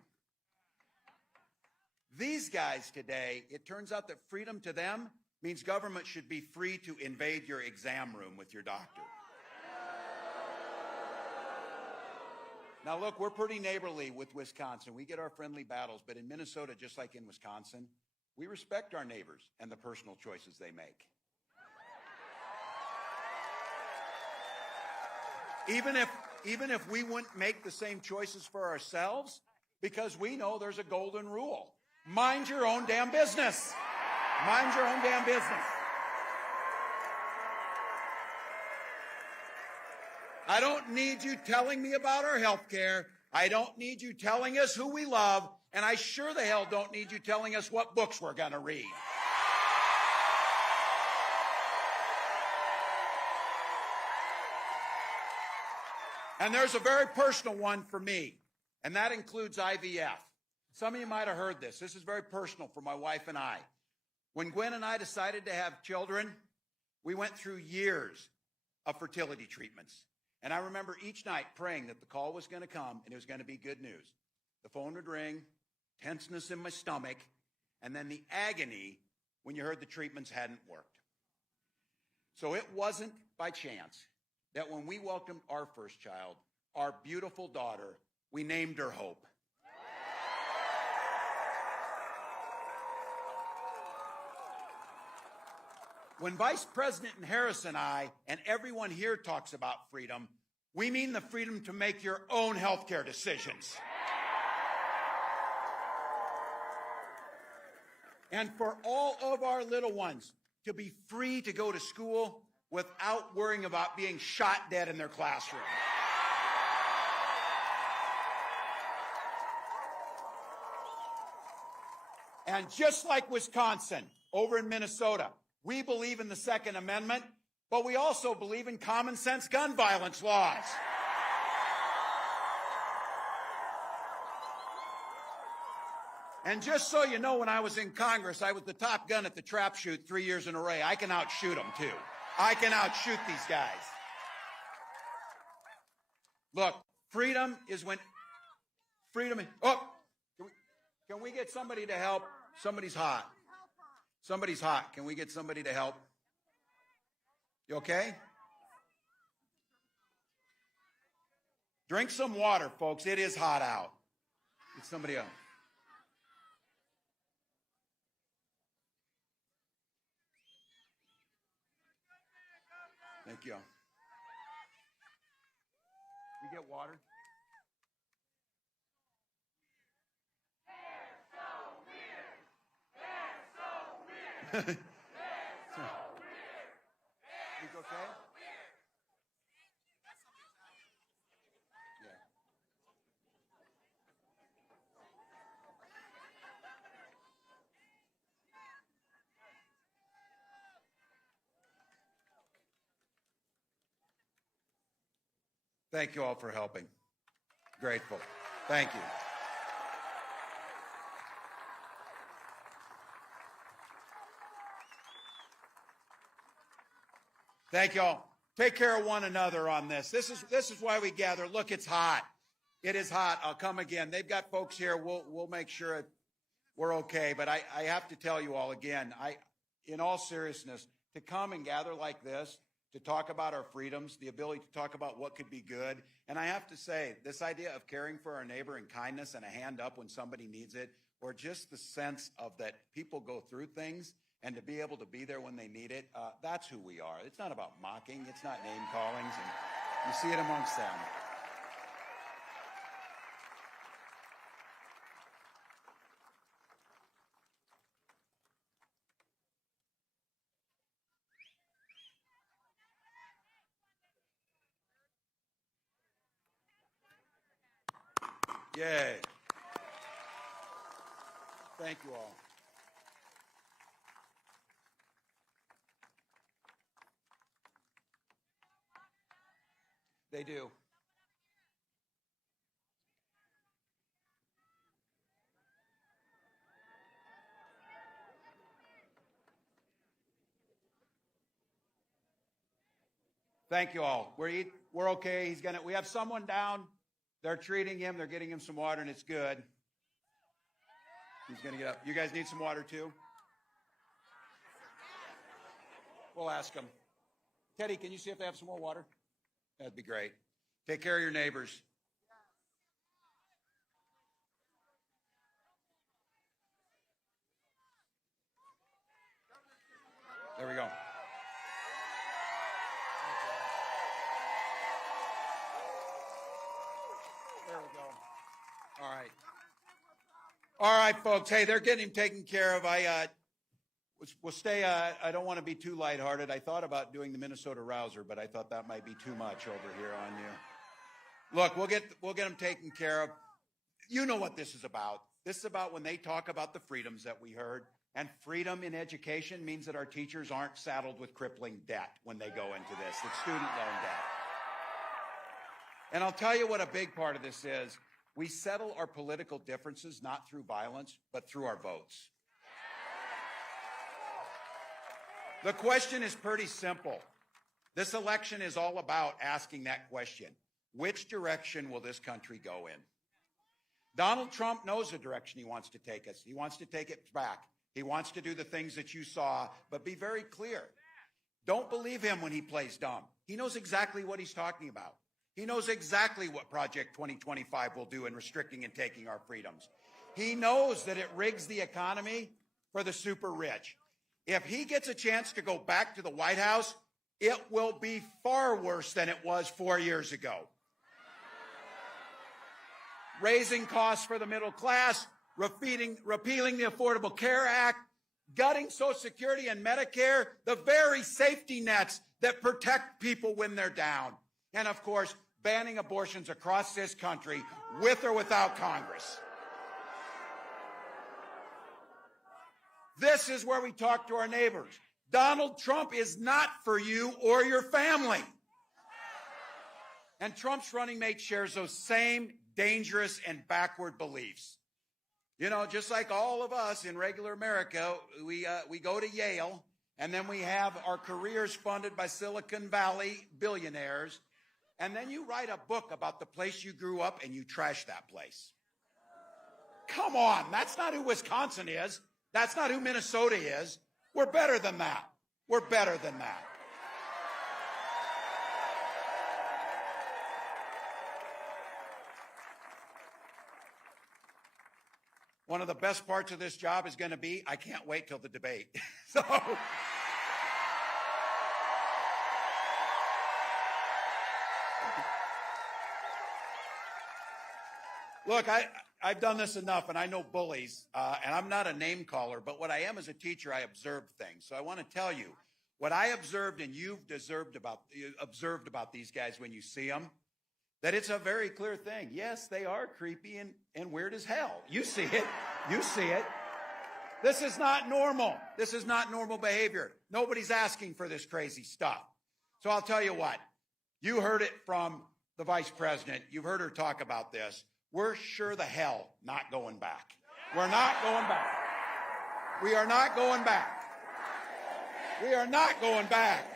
These guys today, it turns out that freedom to them means government should be free to invade your exam room with your doctor. Now look, we're pretty neighborly with Wisconsin. We get our friendly battles, but in Minnesota, just like in Wisconsin, we respect our neighbors and the personal choices they make. Even if we wouldn't make the same choices for ourselves, because we know there's a golden rule. Mind your own damn business. Mind your own damn business. I don't need you telling me about our health care. I don't need you telling us who we love. And I sure the hell don't need you telling us what books we're going to read. And there's a very personal one for me, and that includes IVF. Some of you might have heard this. This is very personal for my wife and I. When Gwen and I decided to have children, we went through years of fertility treatments. And I remember each night praying that the call was going to come and it was going to be good news. The phone would ring, tenseness in my stomach, and then the agony when you heard the treatments hadn't worked. So it wasn't by chance that when we welcomed our first child, our beautiful daughter, we named her Hope. When Vice President Harris and I and everyone here talks about freedom, we mean the freedom to make your own health care decisions. And for all of our little ones to be free to go to school without worrying about being shot dead in their classroom. And just like Wisconsin, over in Minnesota, we believe in the Second Amendment, but we also believe in common sense gun violence laws. And just so you know, when I was in Congress, I was the top gun at the trap shoot 3 years in a row. I can outshoot them, too. I can outshoot these guys. Look, freedom is when freedom. Oh, can we get somebody to help? Somebody's hot. Somebody's hot. Can we get somebody to help? You okay? Drink some water, folks. It is hot out. Get somebody else. Thank you. We get water? They're so weird. They're so weird. You okay? Yeah. Thank you all for helping. Grateful. Thank you. Thank you all. Take care of one another on this. This is why we gather. Look, it's hot. It is hot. I'll come again. They've got folks here. We'll make sure we're okay. But I have to tell you all again, in all seriousness, to come and gather like this, to talk about our freedoms, the ability to talk about what could be good. And I have to say, this idea of caring for our neighbor and kindness and a hand up when somebody needs it, or just the sense of that people go through things and to be able to be there when they need it, that's who we are. It's not about mocking. It's not name callings. And you see it amongst them. Yay. Thank you all. They do. Thank you all. We're okay. We have someone down. They're treating him. They're getting him some water, and it's good. He's going to get up. You guys need some water, too? We'll ask them. Teddy, can you see if they have some more water? That'd be great. Take care of your neighbors. There we go. There we go. All right. All right, folks. Hey, they're getting him taken care of. We'll stay. I don't want to be too lighthearted. I thought about doing the Minnesota Rouser, but I thought that might be too much over here on you. Look, we'll get them taken care of. You know what this is about. This is about when they talk about the freedoms that we heard. And freedom in education means that our teachers aren't saddled with crippling debt when they go into this. It's student loan debt. And I'll tell you what a big part of this is. We settle our political differences not through violence, but through our votes. The question is pretty simple. This election is all about asking that question. Which direction will this country go in? Donald Trump knows the direction he wants to take us. He wants to take it back. He wants to do the things that you saw, but be very clear. Don't believe him when he plays dumb. He knows exactly what he's talking about. He knows exactly what Project 2025 will do in restricting and taking our freedoms. He knows that it rigs the economy for the super rich. If he gets a chance to go back to the White House, it will be far worse than it was 4 years ago. Raising costs for the middle class, repealing the Affordable Care Act, gutting Social Security and Medicare, the very safety nets that protect people when they're down. And of course, banning abortions across this country with or without Congress. This is where we talk to our neighbors. Donald Trump is not for you or your family. And Trump's running mate shares those same dangerous and backward beliefs. You know, just like all of us in regular America, we go to Yale, and then we have our careers funded by Silicon Valley billionaires, and then you write a book about the place you grew up and you trash that place. Come on, that's not who Wisconsin is. That's not who Minnesota is. We're better than that. We're better than that. One of the best parts of this job is going to be, I can't wait till the debate. So, look, I've done this enough, and I know bullies, and I'm not a name caller, but what I am as a teacher, I observe things. So I want to tell you, what I observed and you've observed about these guys when you see them, that it's a very clear thing. Yes, they are creepy and weird as hell. You see it. You see it. This is not normal. This is not normal behavior. Nobody's asking for this crazy stuff. So I'll tell you what. You heard it from the vice president. You've heard her talk about this. We're sure the hell not going back. We're not going back. We are not going back. We are not going back.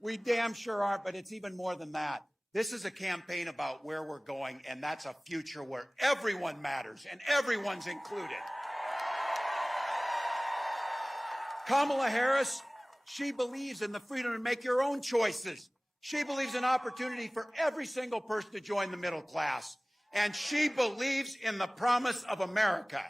We damn sure aren't, but it's even more than that. This is a campaign about where we're going, and that's a future where everyone matters and everyone's included. Kamala Harris, she believes in the freedom to make your own choices. She believes in opportunity for every single person to join the middle class. And she believes in the promise of America.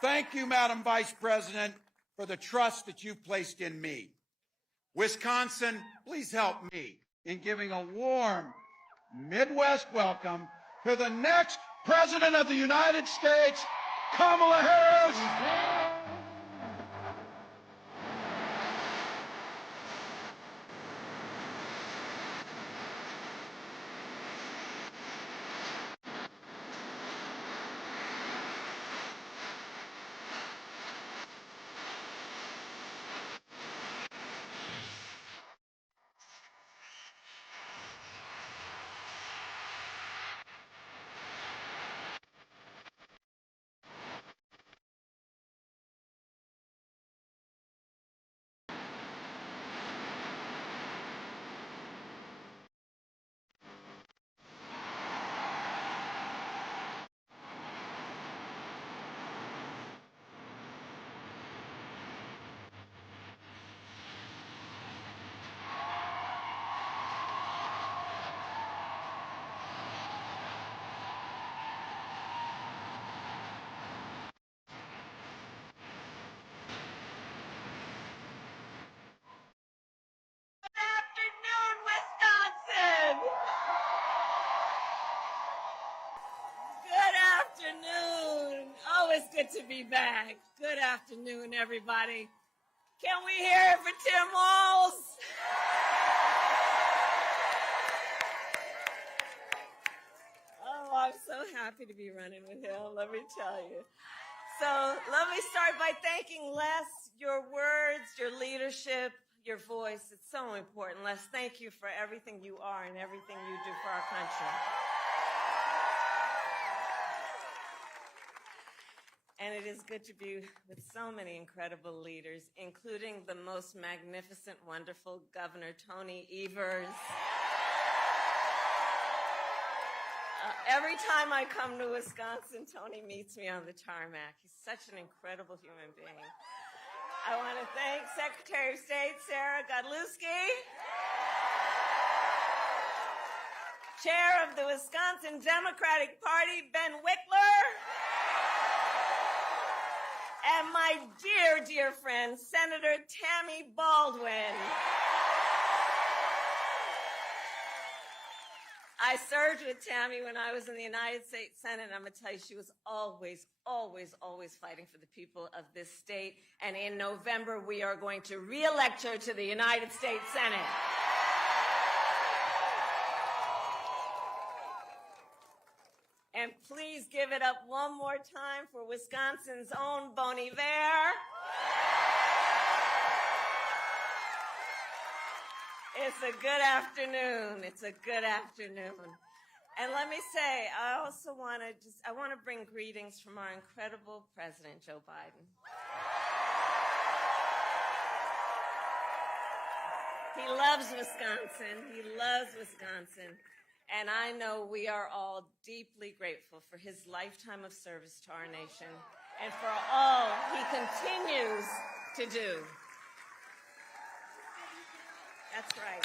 Thank you, Madam Vice President, for the trust that you've placed in me. Wisconsin, please help me in giving a warm Midwest welcome to the next President of the United States, Kamala Harris. afternoon. Oh, it's good to be back. Good afternoon, everybody. Can we hear it for Tim Walz? Oh, I'm so happy to be running with him, let me tell you. So let me start by thanking Les, your words, your leadership, your voice. It's so important. Les, thank you for everything you are and everything you do for our country. And it is good to be with so many incredible leaders, including the most magnificent, wonderful Governor Tony Evers. Every time I come to Wisconsin, Tony meets me on the tarmac. He's such an incredible human being. I want to thank Secretary of State Sarah Godlewski, Chair of the Wisconsin Democratic Party Ben Wickler, and my dear, dear friend, Senator Tammy Baldwin. I served with Tammy when I was in the United States Senate, and I'm going to tell you, she was always, always, always fighting for the people of this state. And in November, we are going to re-elect her to the United States Senate. And please give it up one more time for Wisconsin's own Bon Iver. It's a good afternoon. It's a good afternoon. And let me say, I also want to bring greetings from our incredible President, Joe Biden. He loves Wisconsin. He loves Wisconsin. And I know we are all deeply grateful for his lifetime of service to our nation and for all he continues to do. That's right.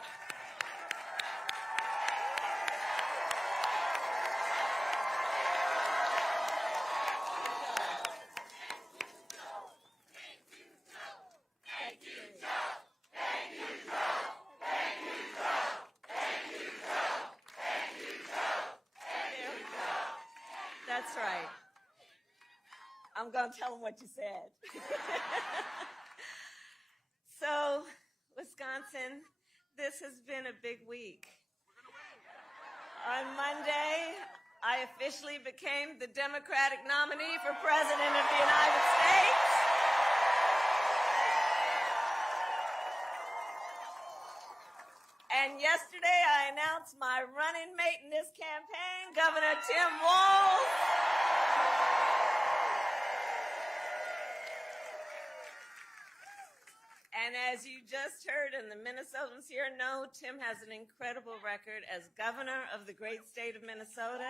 That's right. I'm going to tell him what you said. So, Wisconsin, this has been a big week. On Monday, I officially became the Democratic nominee for President of the United States. And yesterday, I announced my running mate in this campaign, Governor Tim Walz. And as you just heard, and the Minnesotans here know, Tim has an incredible record as governor of the great state of Minnesota.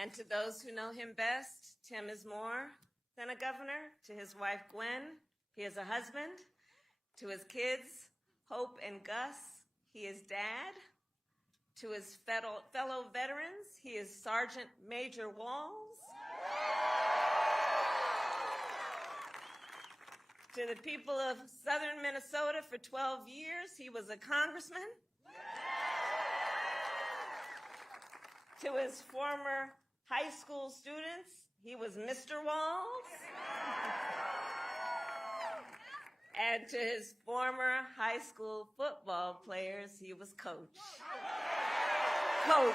And to those who know him best, Tim is more than a governor. To his wife, Gwen, he is a husband. To his kids, Hope and Gus, he is dad. To his fellow veterans, he is Sergeant Major Walz. To the people of southern Minnesota for 12 years, he was a congressman. To his former high school students, he was Mr. Walz. And to his former high school football players, he was Coach. Coach.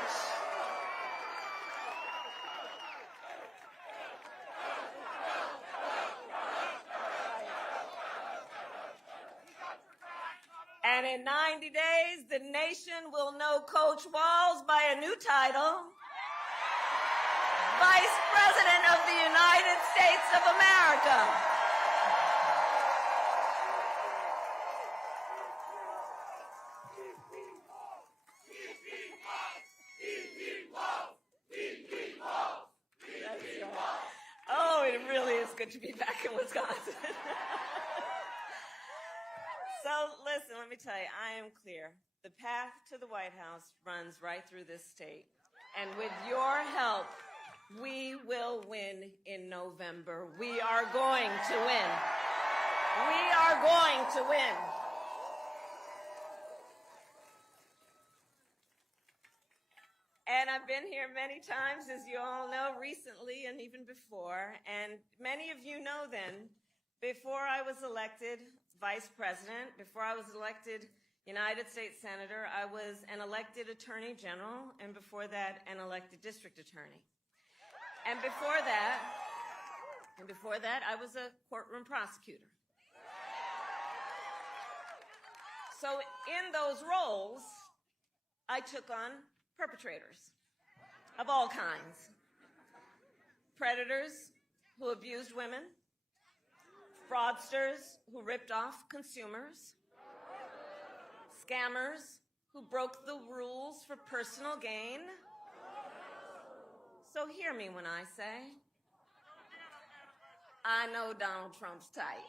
And in 90 days, the nation will know Coach Walz by a new title, Vice President of the United States of America. Oh, it really is good to be back in Wisconsin. So listen, let me tell you, I am clear. The path to the White House runs right through this state. And with your help, we will win in November. We are going to win. We are going to win. And I've been here many times, as you all know, recently and even before. And many of you know then, before I was elected vice president, before I was elected United States Senator, I was an elected Attorney General, and before that, an elected District Attorney. And before that, I was a courtroom prosecutor. So in those roles, I took on perpetrators of all kinds. Predators who abused women, fraudsters who ripped off consumers, scammers who broke the rules for personal gain. So hear me when I say, I know Donald Trump's tight.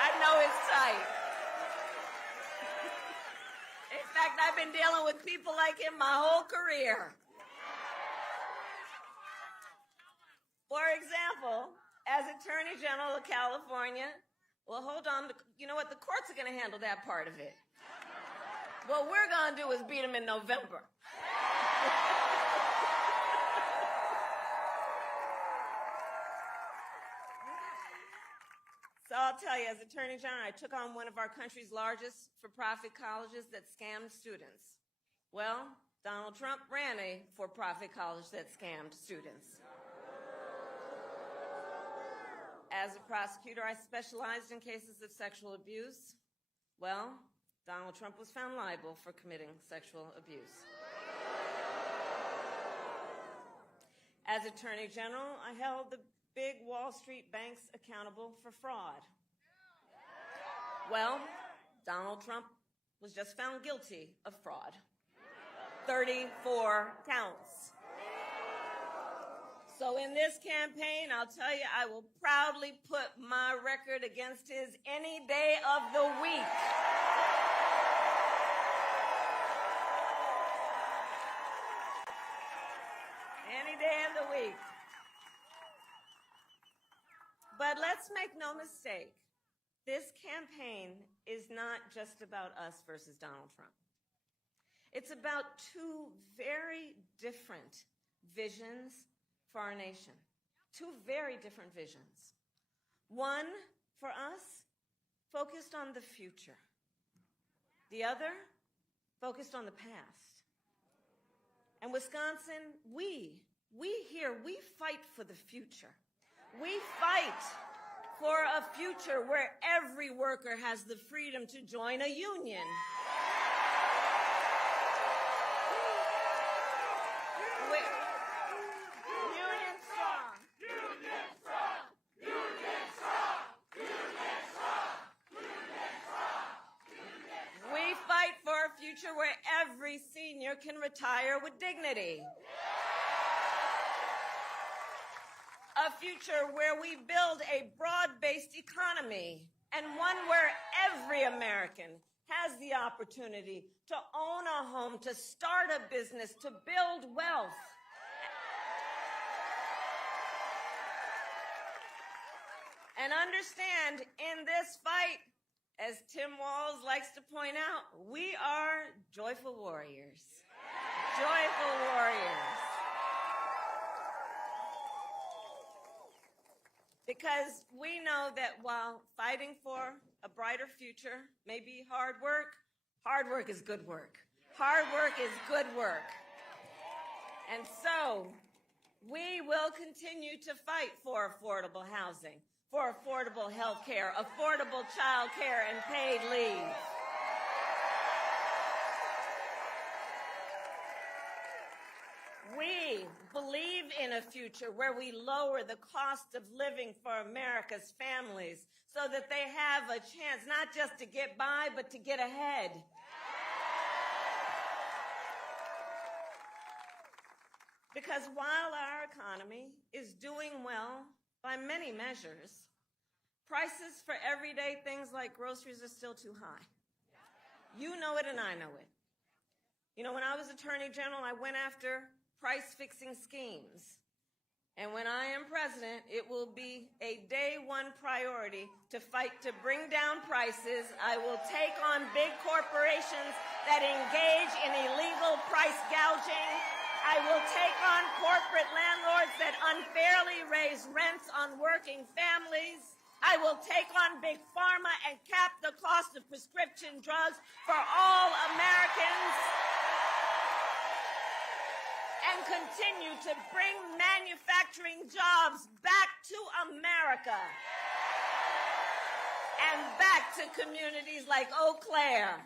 I know it's tight. In fact, I've been dealing with people like him my whole career. For example, as Attorney General of California, well, hold on, you know what? The courts are going to handle that part of it. What we're going to do is beat him in November. So I'll tell you, as Attorney General, I took on one of our country's largest for-profit colleges that scammed students. Well, Donald Trump ran a for-profit college that scammed students. As a prosecutor, I specialized in cases of sexual abuse. Well, Donald Trump was found liable for committing sexual abuse. As Attorney General, I held the big Wall Street banks accountable for fraud. Well, Donald Trump was just found guilty of fraud. 34 counts. So in this campaign, I'll tell you, I will proudly put my record against his any day of the week. Any day of the week. But let's make no mistake, this campaign is not just about us versus Donald Trump. It's about two very different visions for our nation. Two very different visions. One, for us, focused on the future. The other, focused on the past. And Wisconsin, we here, we fight for the future. We fight for a future where every worker has the freedom to join a union. Union strong. Union strong. Union strong. Union strong. Union strong. We fight for a future where every senior can retire with dignity. A future where we build a broad-based economy and one where every American has the opportunity to own a home, to start a business, to build wealth. And understand, in this fight, as Tim Walz likes to point out, we are joyful warriors. Joyful warriors. Because we know that while fighting for a brighter future may be hard work is good work. Hard work is good work. And so we will continue to fight for affordable housing, for affordable health care, affordable child care, and paid leave. We believe in a future where we lower the cost of living for America's families so that they have a chance not just to get by, but to get ahead. Because while our economy is doing well by many measures, prices for everyday things like groceries are still too high. You know it and I know it. You know, when I was Attorney General, I went after price-fixing schemes. And when I am president, it will be a day one priority to fight to bring down prices. I will take on big corporations that engage in illegal price gouging. I will take on corporate landlords that unfairly raise rents on working families. I will take on big pharma and cap the cost of prescription drugs for all Americans. And continue to bring manufacturing jobs back to America and back to communities like Eau Claire.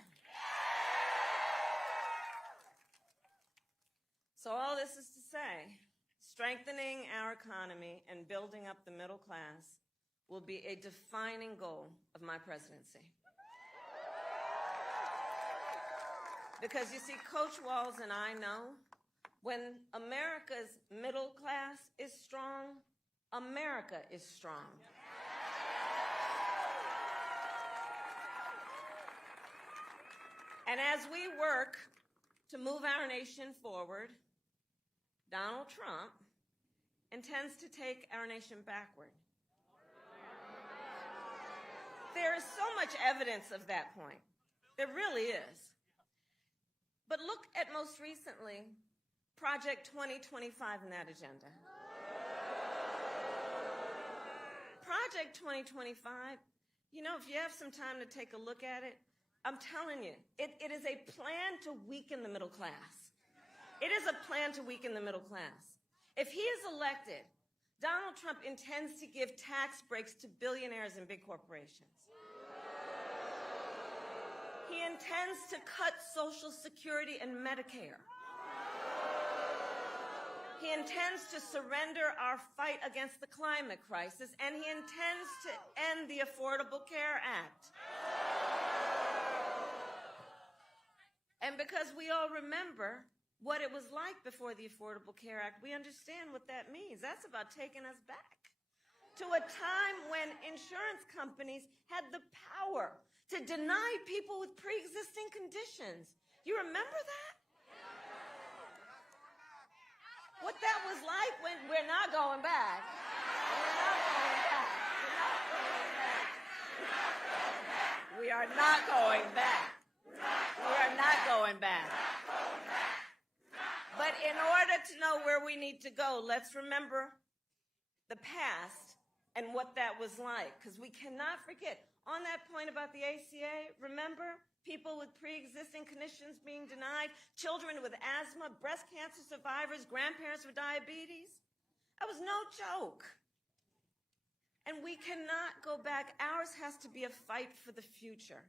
So all this is to say, strengthening our economy and building up the middle class will be a defining goal of my presidency. Because you see, Coach Walz and I know when America's middle class is strong, America is strong. And as we work to move our nation forward, Donald Trump intends to take our nation backward. There is so much evidence of that point. There really is. But look at most recently, Project 2025 in that agenda. Project 2025, you know, if you have some time to take a look at it, I'm telling you, it is a plan to weaken the middle class. It is a plan to weaken the middle class. If he is elected, Donald Trump intends to give tax breaks to billionaires and big corporations. He intends to cut Social Security and Medicare. He intends to surrender our fight against the climate crisis, and he intends to end the Affordable Care Act. And because we all remember what it was like before the Affordable Care Act, we understand what that means. That's about taking us back to a time when insurance companies had the power to deny people with pre-existing conditions. You remember that? What that was like when we're not going back. We are not going back. We are not going back. But in order to know where we need to go, let's remember the past and what that was like, because we cannot forget. On that point about the ACA, remember people with pre-existing conditions being denied, children with asthma, breast cancer survivors, grandparents with diabetes? That was no joke. And we cannot go back. Ours has to be a fight for the future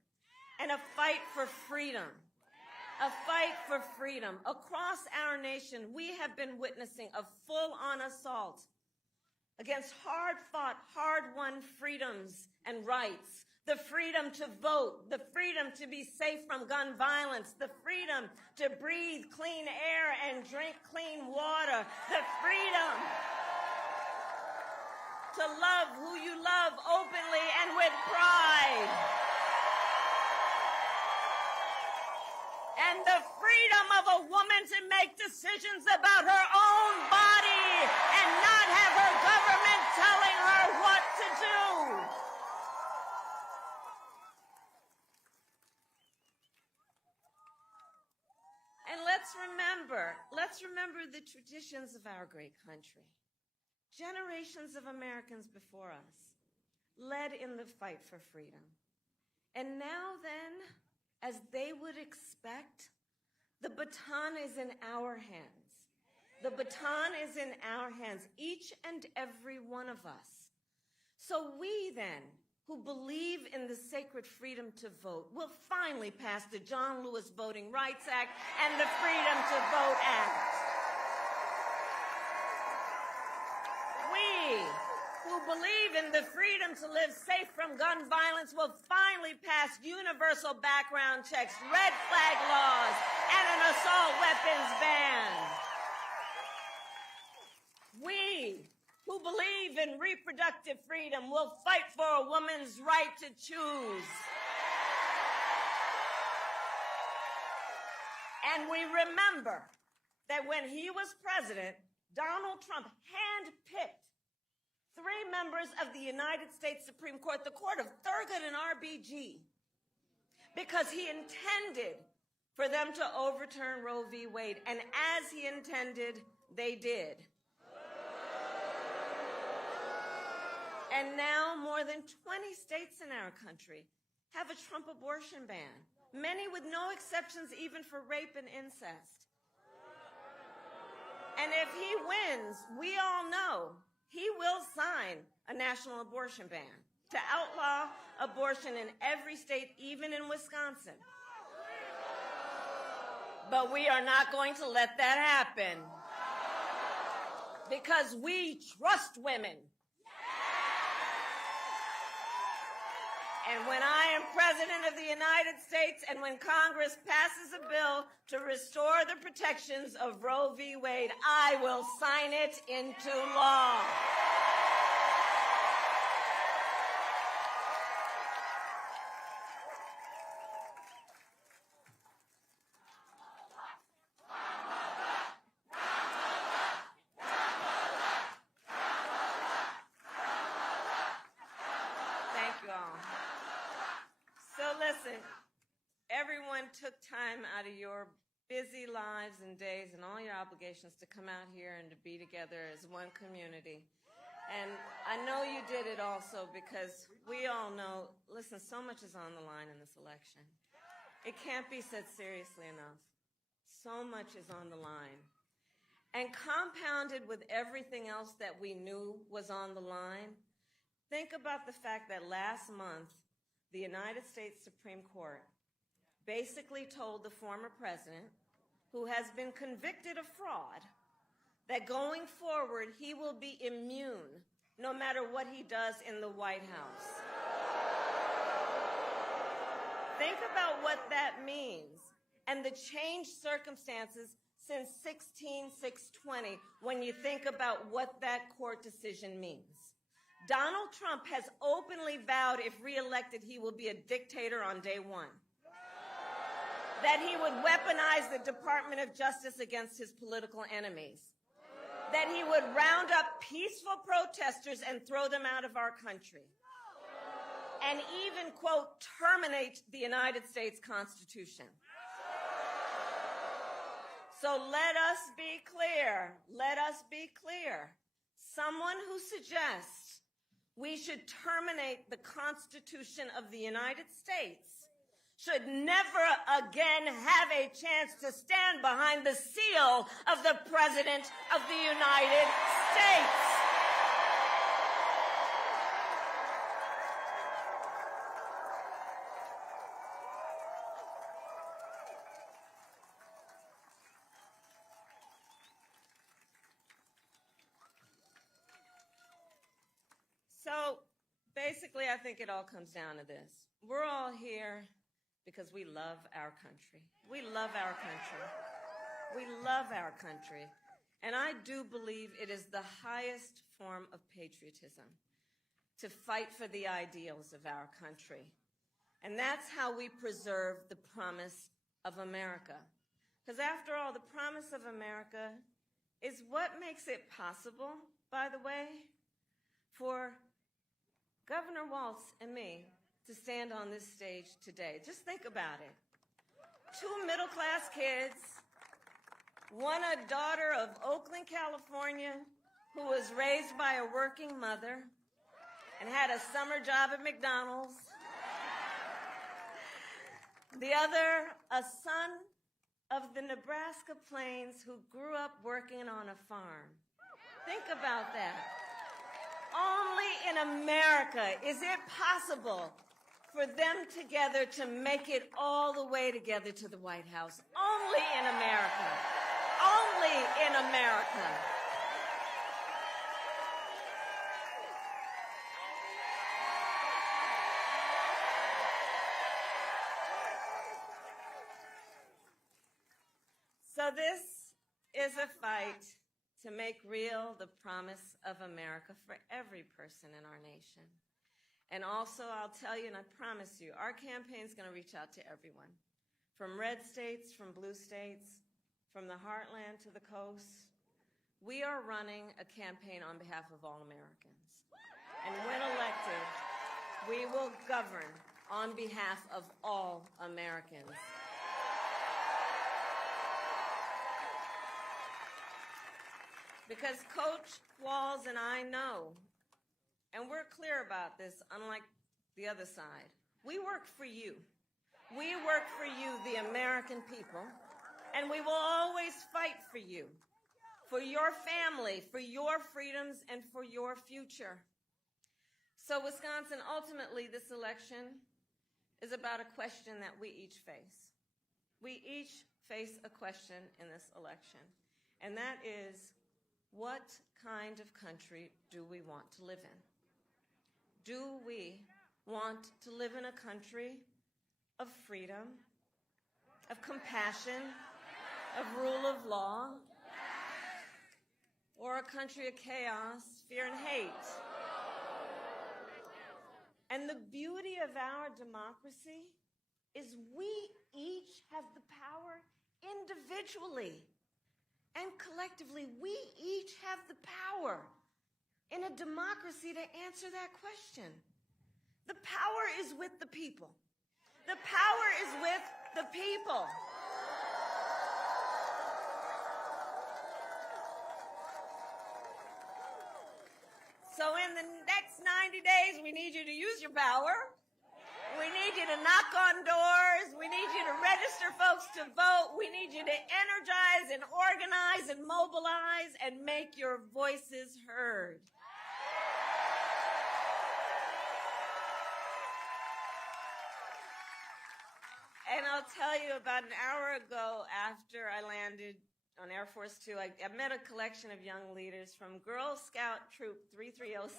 and a fight for freedom. A fight for freedom. Across our nation, we have been witnessing a full-on assault against hard-fought, hard-won freedoms and rights. The freedom to vote, the freedom to be safe from gun violence, the freedom to breathe clean air and drink clean water, the freedom to love who you love openly and with pride. And the freedom of a woman to make decisions about her own body and not have her government telling her what to do. And let's remember the traditions of our great country. Generations of Americans before us led in the fight for freedom. And now then, as they would expect, the baton is in our hands. The baton is in our hands, each and every one of us. So we then, who believe in the sacred freedom to vote, will finally pass the John Lewis Voting Rights Act and the Freedom to Vote Act. We, who believe in the freedom to live safe from gun violence, will finally pass universal background checks, red flag laws, and an assault weapons ban. We, who believe in reproductive freedom, will fight for a woman's right to choose. And we remember that when he was president, Donald Trump handpicked 3 members of the United States Supreme Court, the court of Thurgood and RBG, because he intended for them to overturn Roe v. Wade. And as he intended, they did. And now more than 20 states in our country have a Trump abortion ban, many with no exceptions even for rape and incest. And if he wins, we all know he will sign a national abortion ban to outlaw abortion in every state, even in Wisconsin. But we are not going to let that happen because we trust women. And when I am President of the United States and when Congress passes a bill to restore the protections of Roe v. Wade, I will sign it into law. Thank you all. So listen, everyone took time out of your busy lives and days and all your obligations to come out here and to be together as one community. And I know you did it also because we all know, listen, so much is on the line in this election. It can't be said seriously enough. So much is on the line. And compounded with everything else that we knew was on the line, think about the fact that last month, the United States Supreme Court basically told the former president, who has been convicted of fraud, that going forward he will be immune no matter what he does in the White House. Think about what that means and the changed circumstances since 16/6/20 when you think about what that court decision means. Donald Trump has openly vowed if reelected he will be a dictator on day one. That he would weaponize the Department of Justice against his political enemies. That he would round up peaceful protesters and throw them out of our country. And even, quote, terminate the United States Constitution. So let us be clear. Let us be clear. Someone who suggests we should terminate the Constitution of the United States should never again have a chance to stand behind the seal of the President of the United States. So basically, I think it all comes down to this. We're all here because we love our country. We love our country. We love our country. And I do believe it is the highest form of patriotism to fight for the ideals of our country. And that's how we preserve the promise of America. Because after all, the promise of America is what makes it possible, by the way, for Governor Walz and me to stand on this stage today. Just think about it. 2 middle-class kids, one a daughter of Oakland, California, who was raised by a working mother and had a summer job at McDonald's. The other, a son of the Nebraska Plains who grew up working on a farm. Think about that. Only in America is it possible for them together to make it all the way together to the White House. Only in America. Only in America. So this is a fight to make real the promise of America for every person in our nation. And also, I'll tell you, and I promise you, our campaign is going to reach out to everyone, from red states, from blue states, from the heartland to the coast, We are running a campaign on behalf of all Americans. And when elected, we will govern on behalf of all Americans. Because Coach Walz and I know, and we're clear about this, unlike the other side, we work for you. We work for you, the American people, and we will always fight for you, for your family, for your freedoms, and for your future. So Wisconsin, ultimately, this election is about a question that we each face. We each face a question in this election, and that is, what kind of country do we want to live in? Do we want to live in a country of freedom, of compassion, of rule of law, or a country of chaos, fear, and hate? And the beauty of our democracy is we each have the power individually and collectively. We each have the power in a democracy to answer that question. The power is with the people. The power is with the people. So in the next 90 days, we need you to use your power. We need you to knock on doors. We need you to register folks to vote. We need you to energize and organize and mobilize and make your voices heard. And I'll tell you, about an hour ago after I landed on Air Force Two, I met a collection of young leaders from Girl Scout Troop 3307.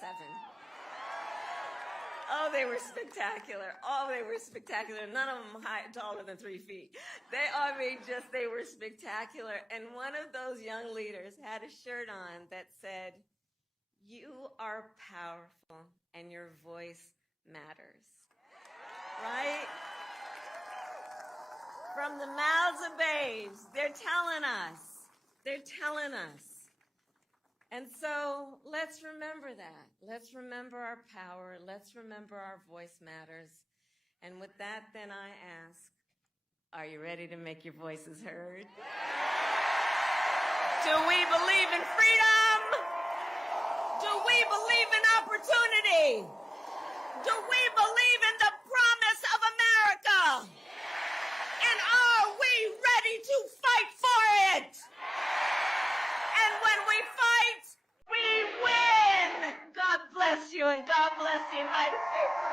Oh, they were spectacular. Oh, they were spectacular. None of them taller than 3 feet. They were spectacular. And one of those young leaders had a shirt on that said, "You are powerful and your voice matters." Right? From the mouths of babes, they're telling us. They're telling us. And so let's remember that. Let's remember our power. Let's remember our voice matters. And with that, then I ask, are you ready to make your voices heard? Do we believe in freedom? Do we believe in opportunity? Do we believe in the promise of America? And are we ready to fight for it? And when we fight, we win! God bless you, and God bless the United States.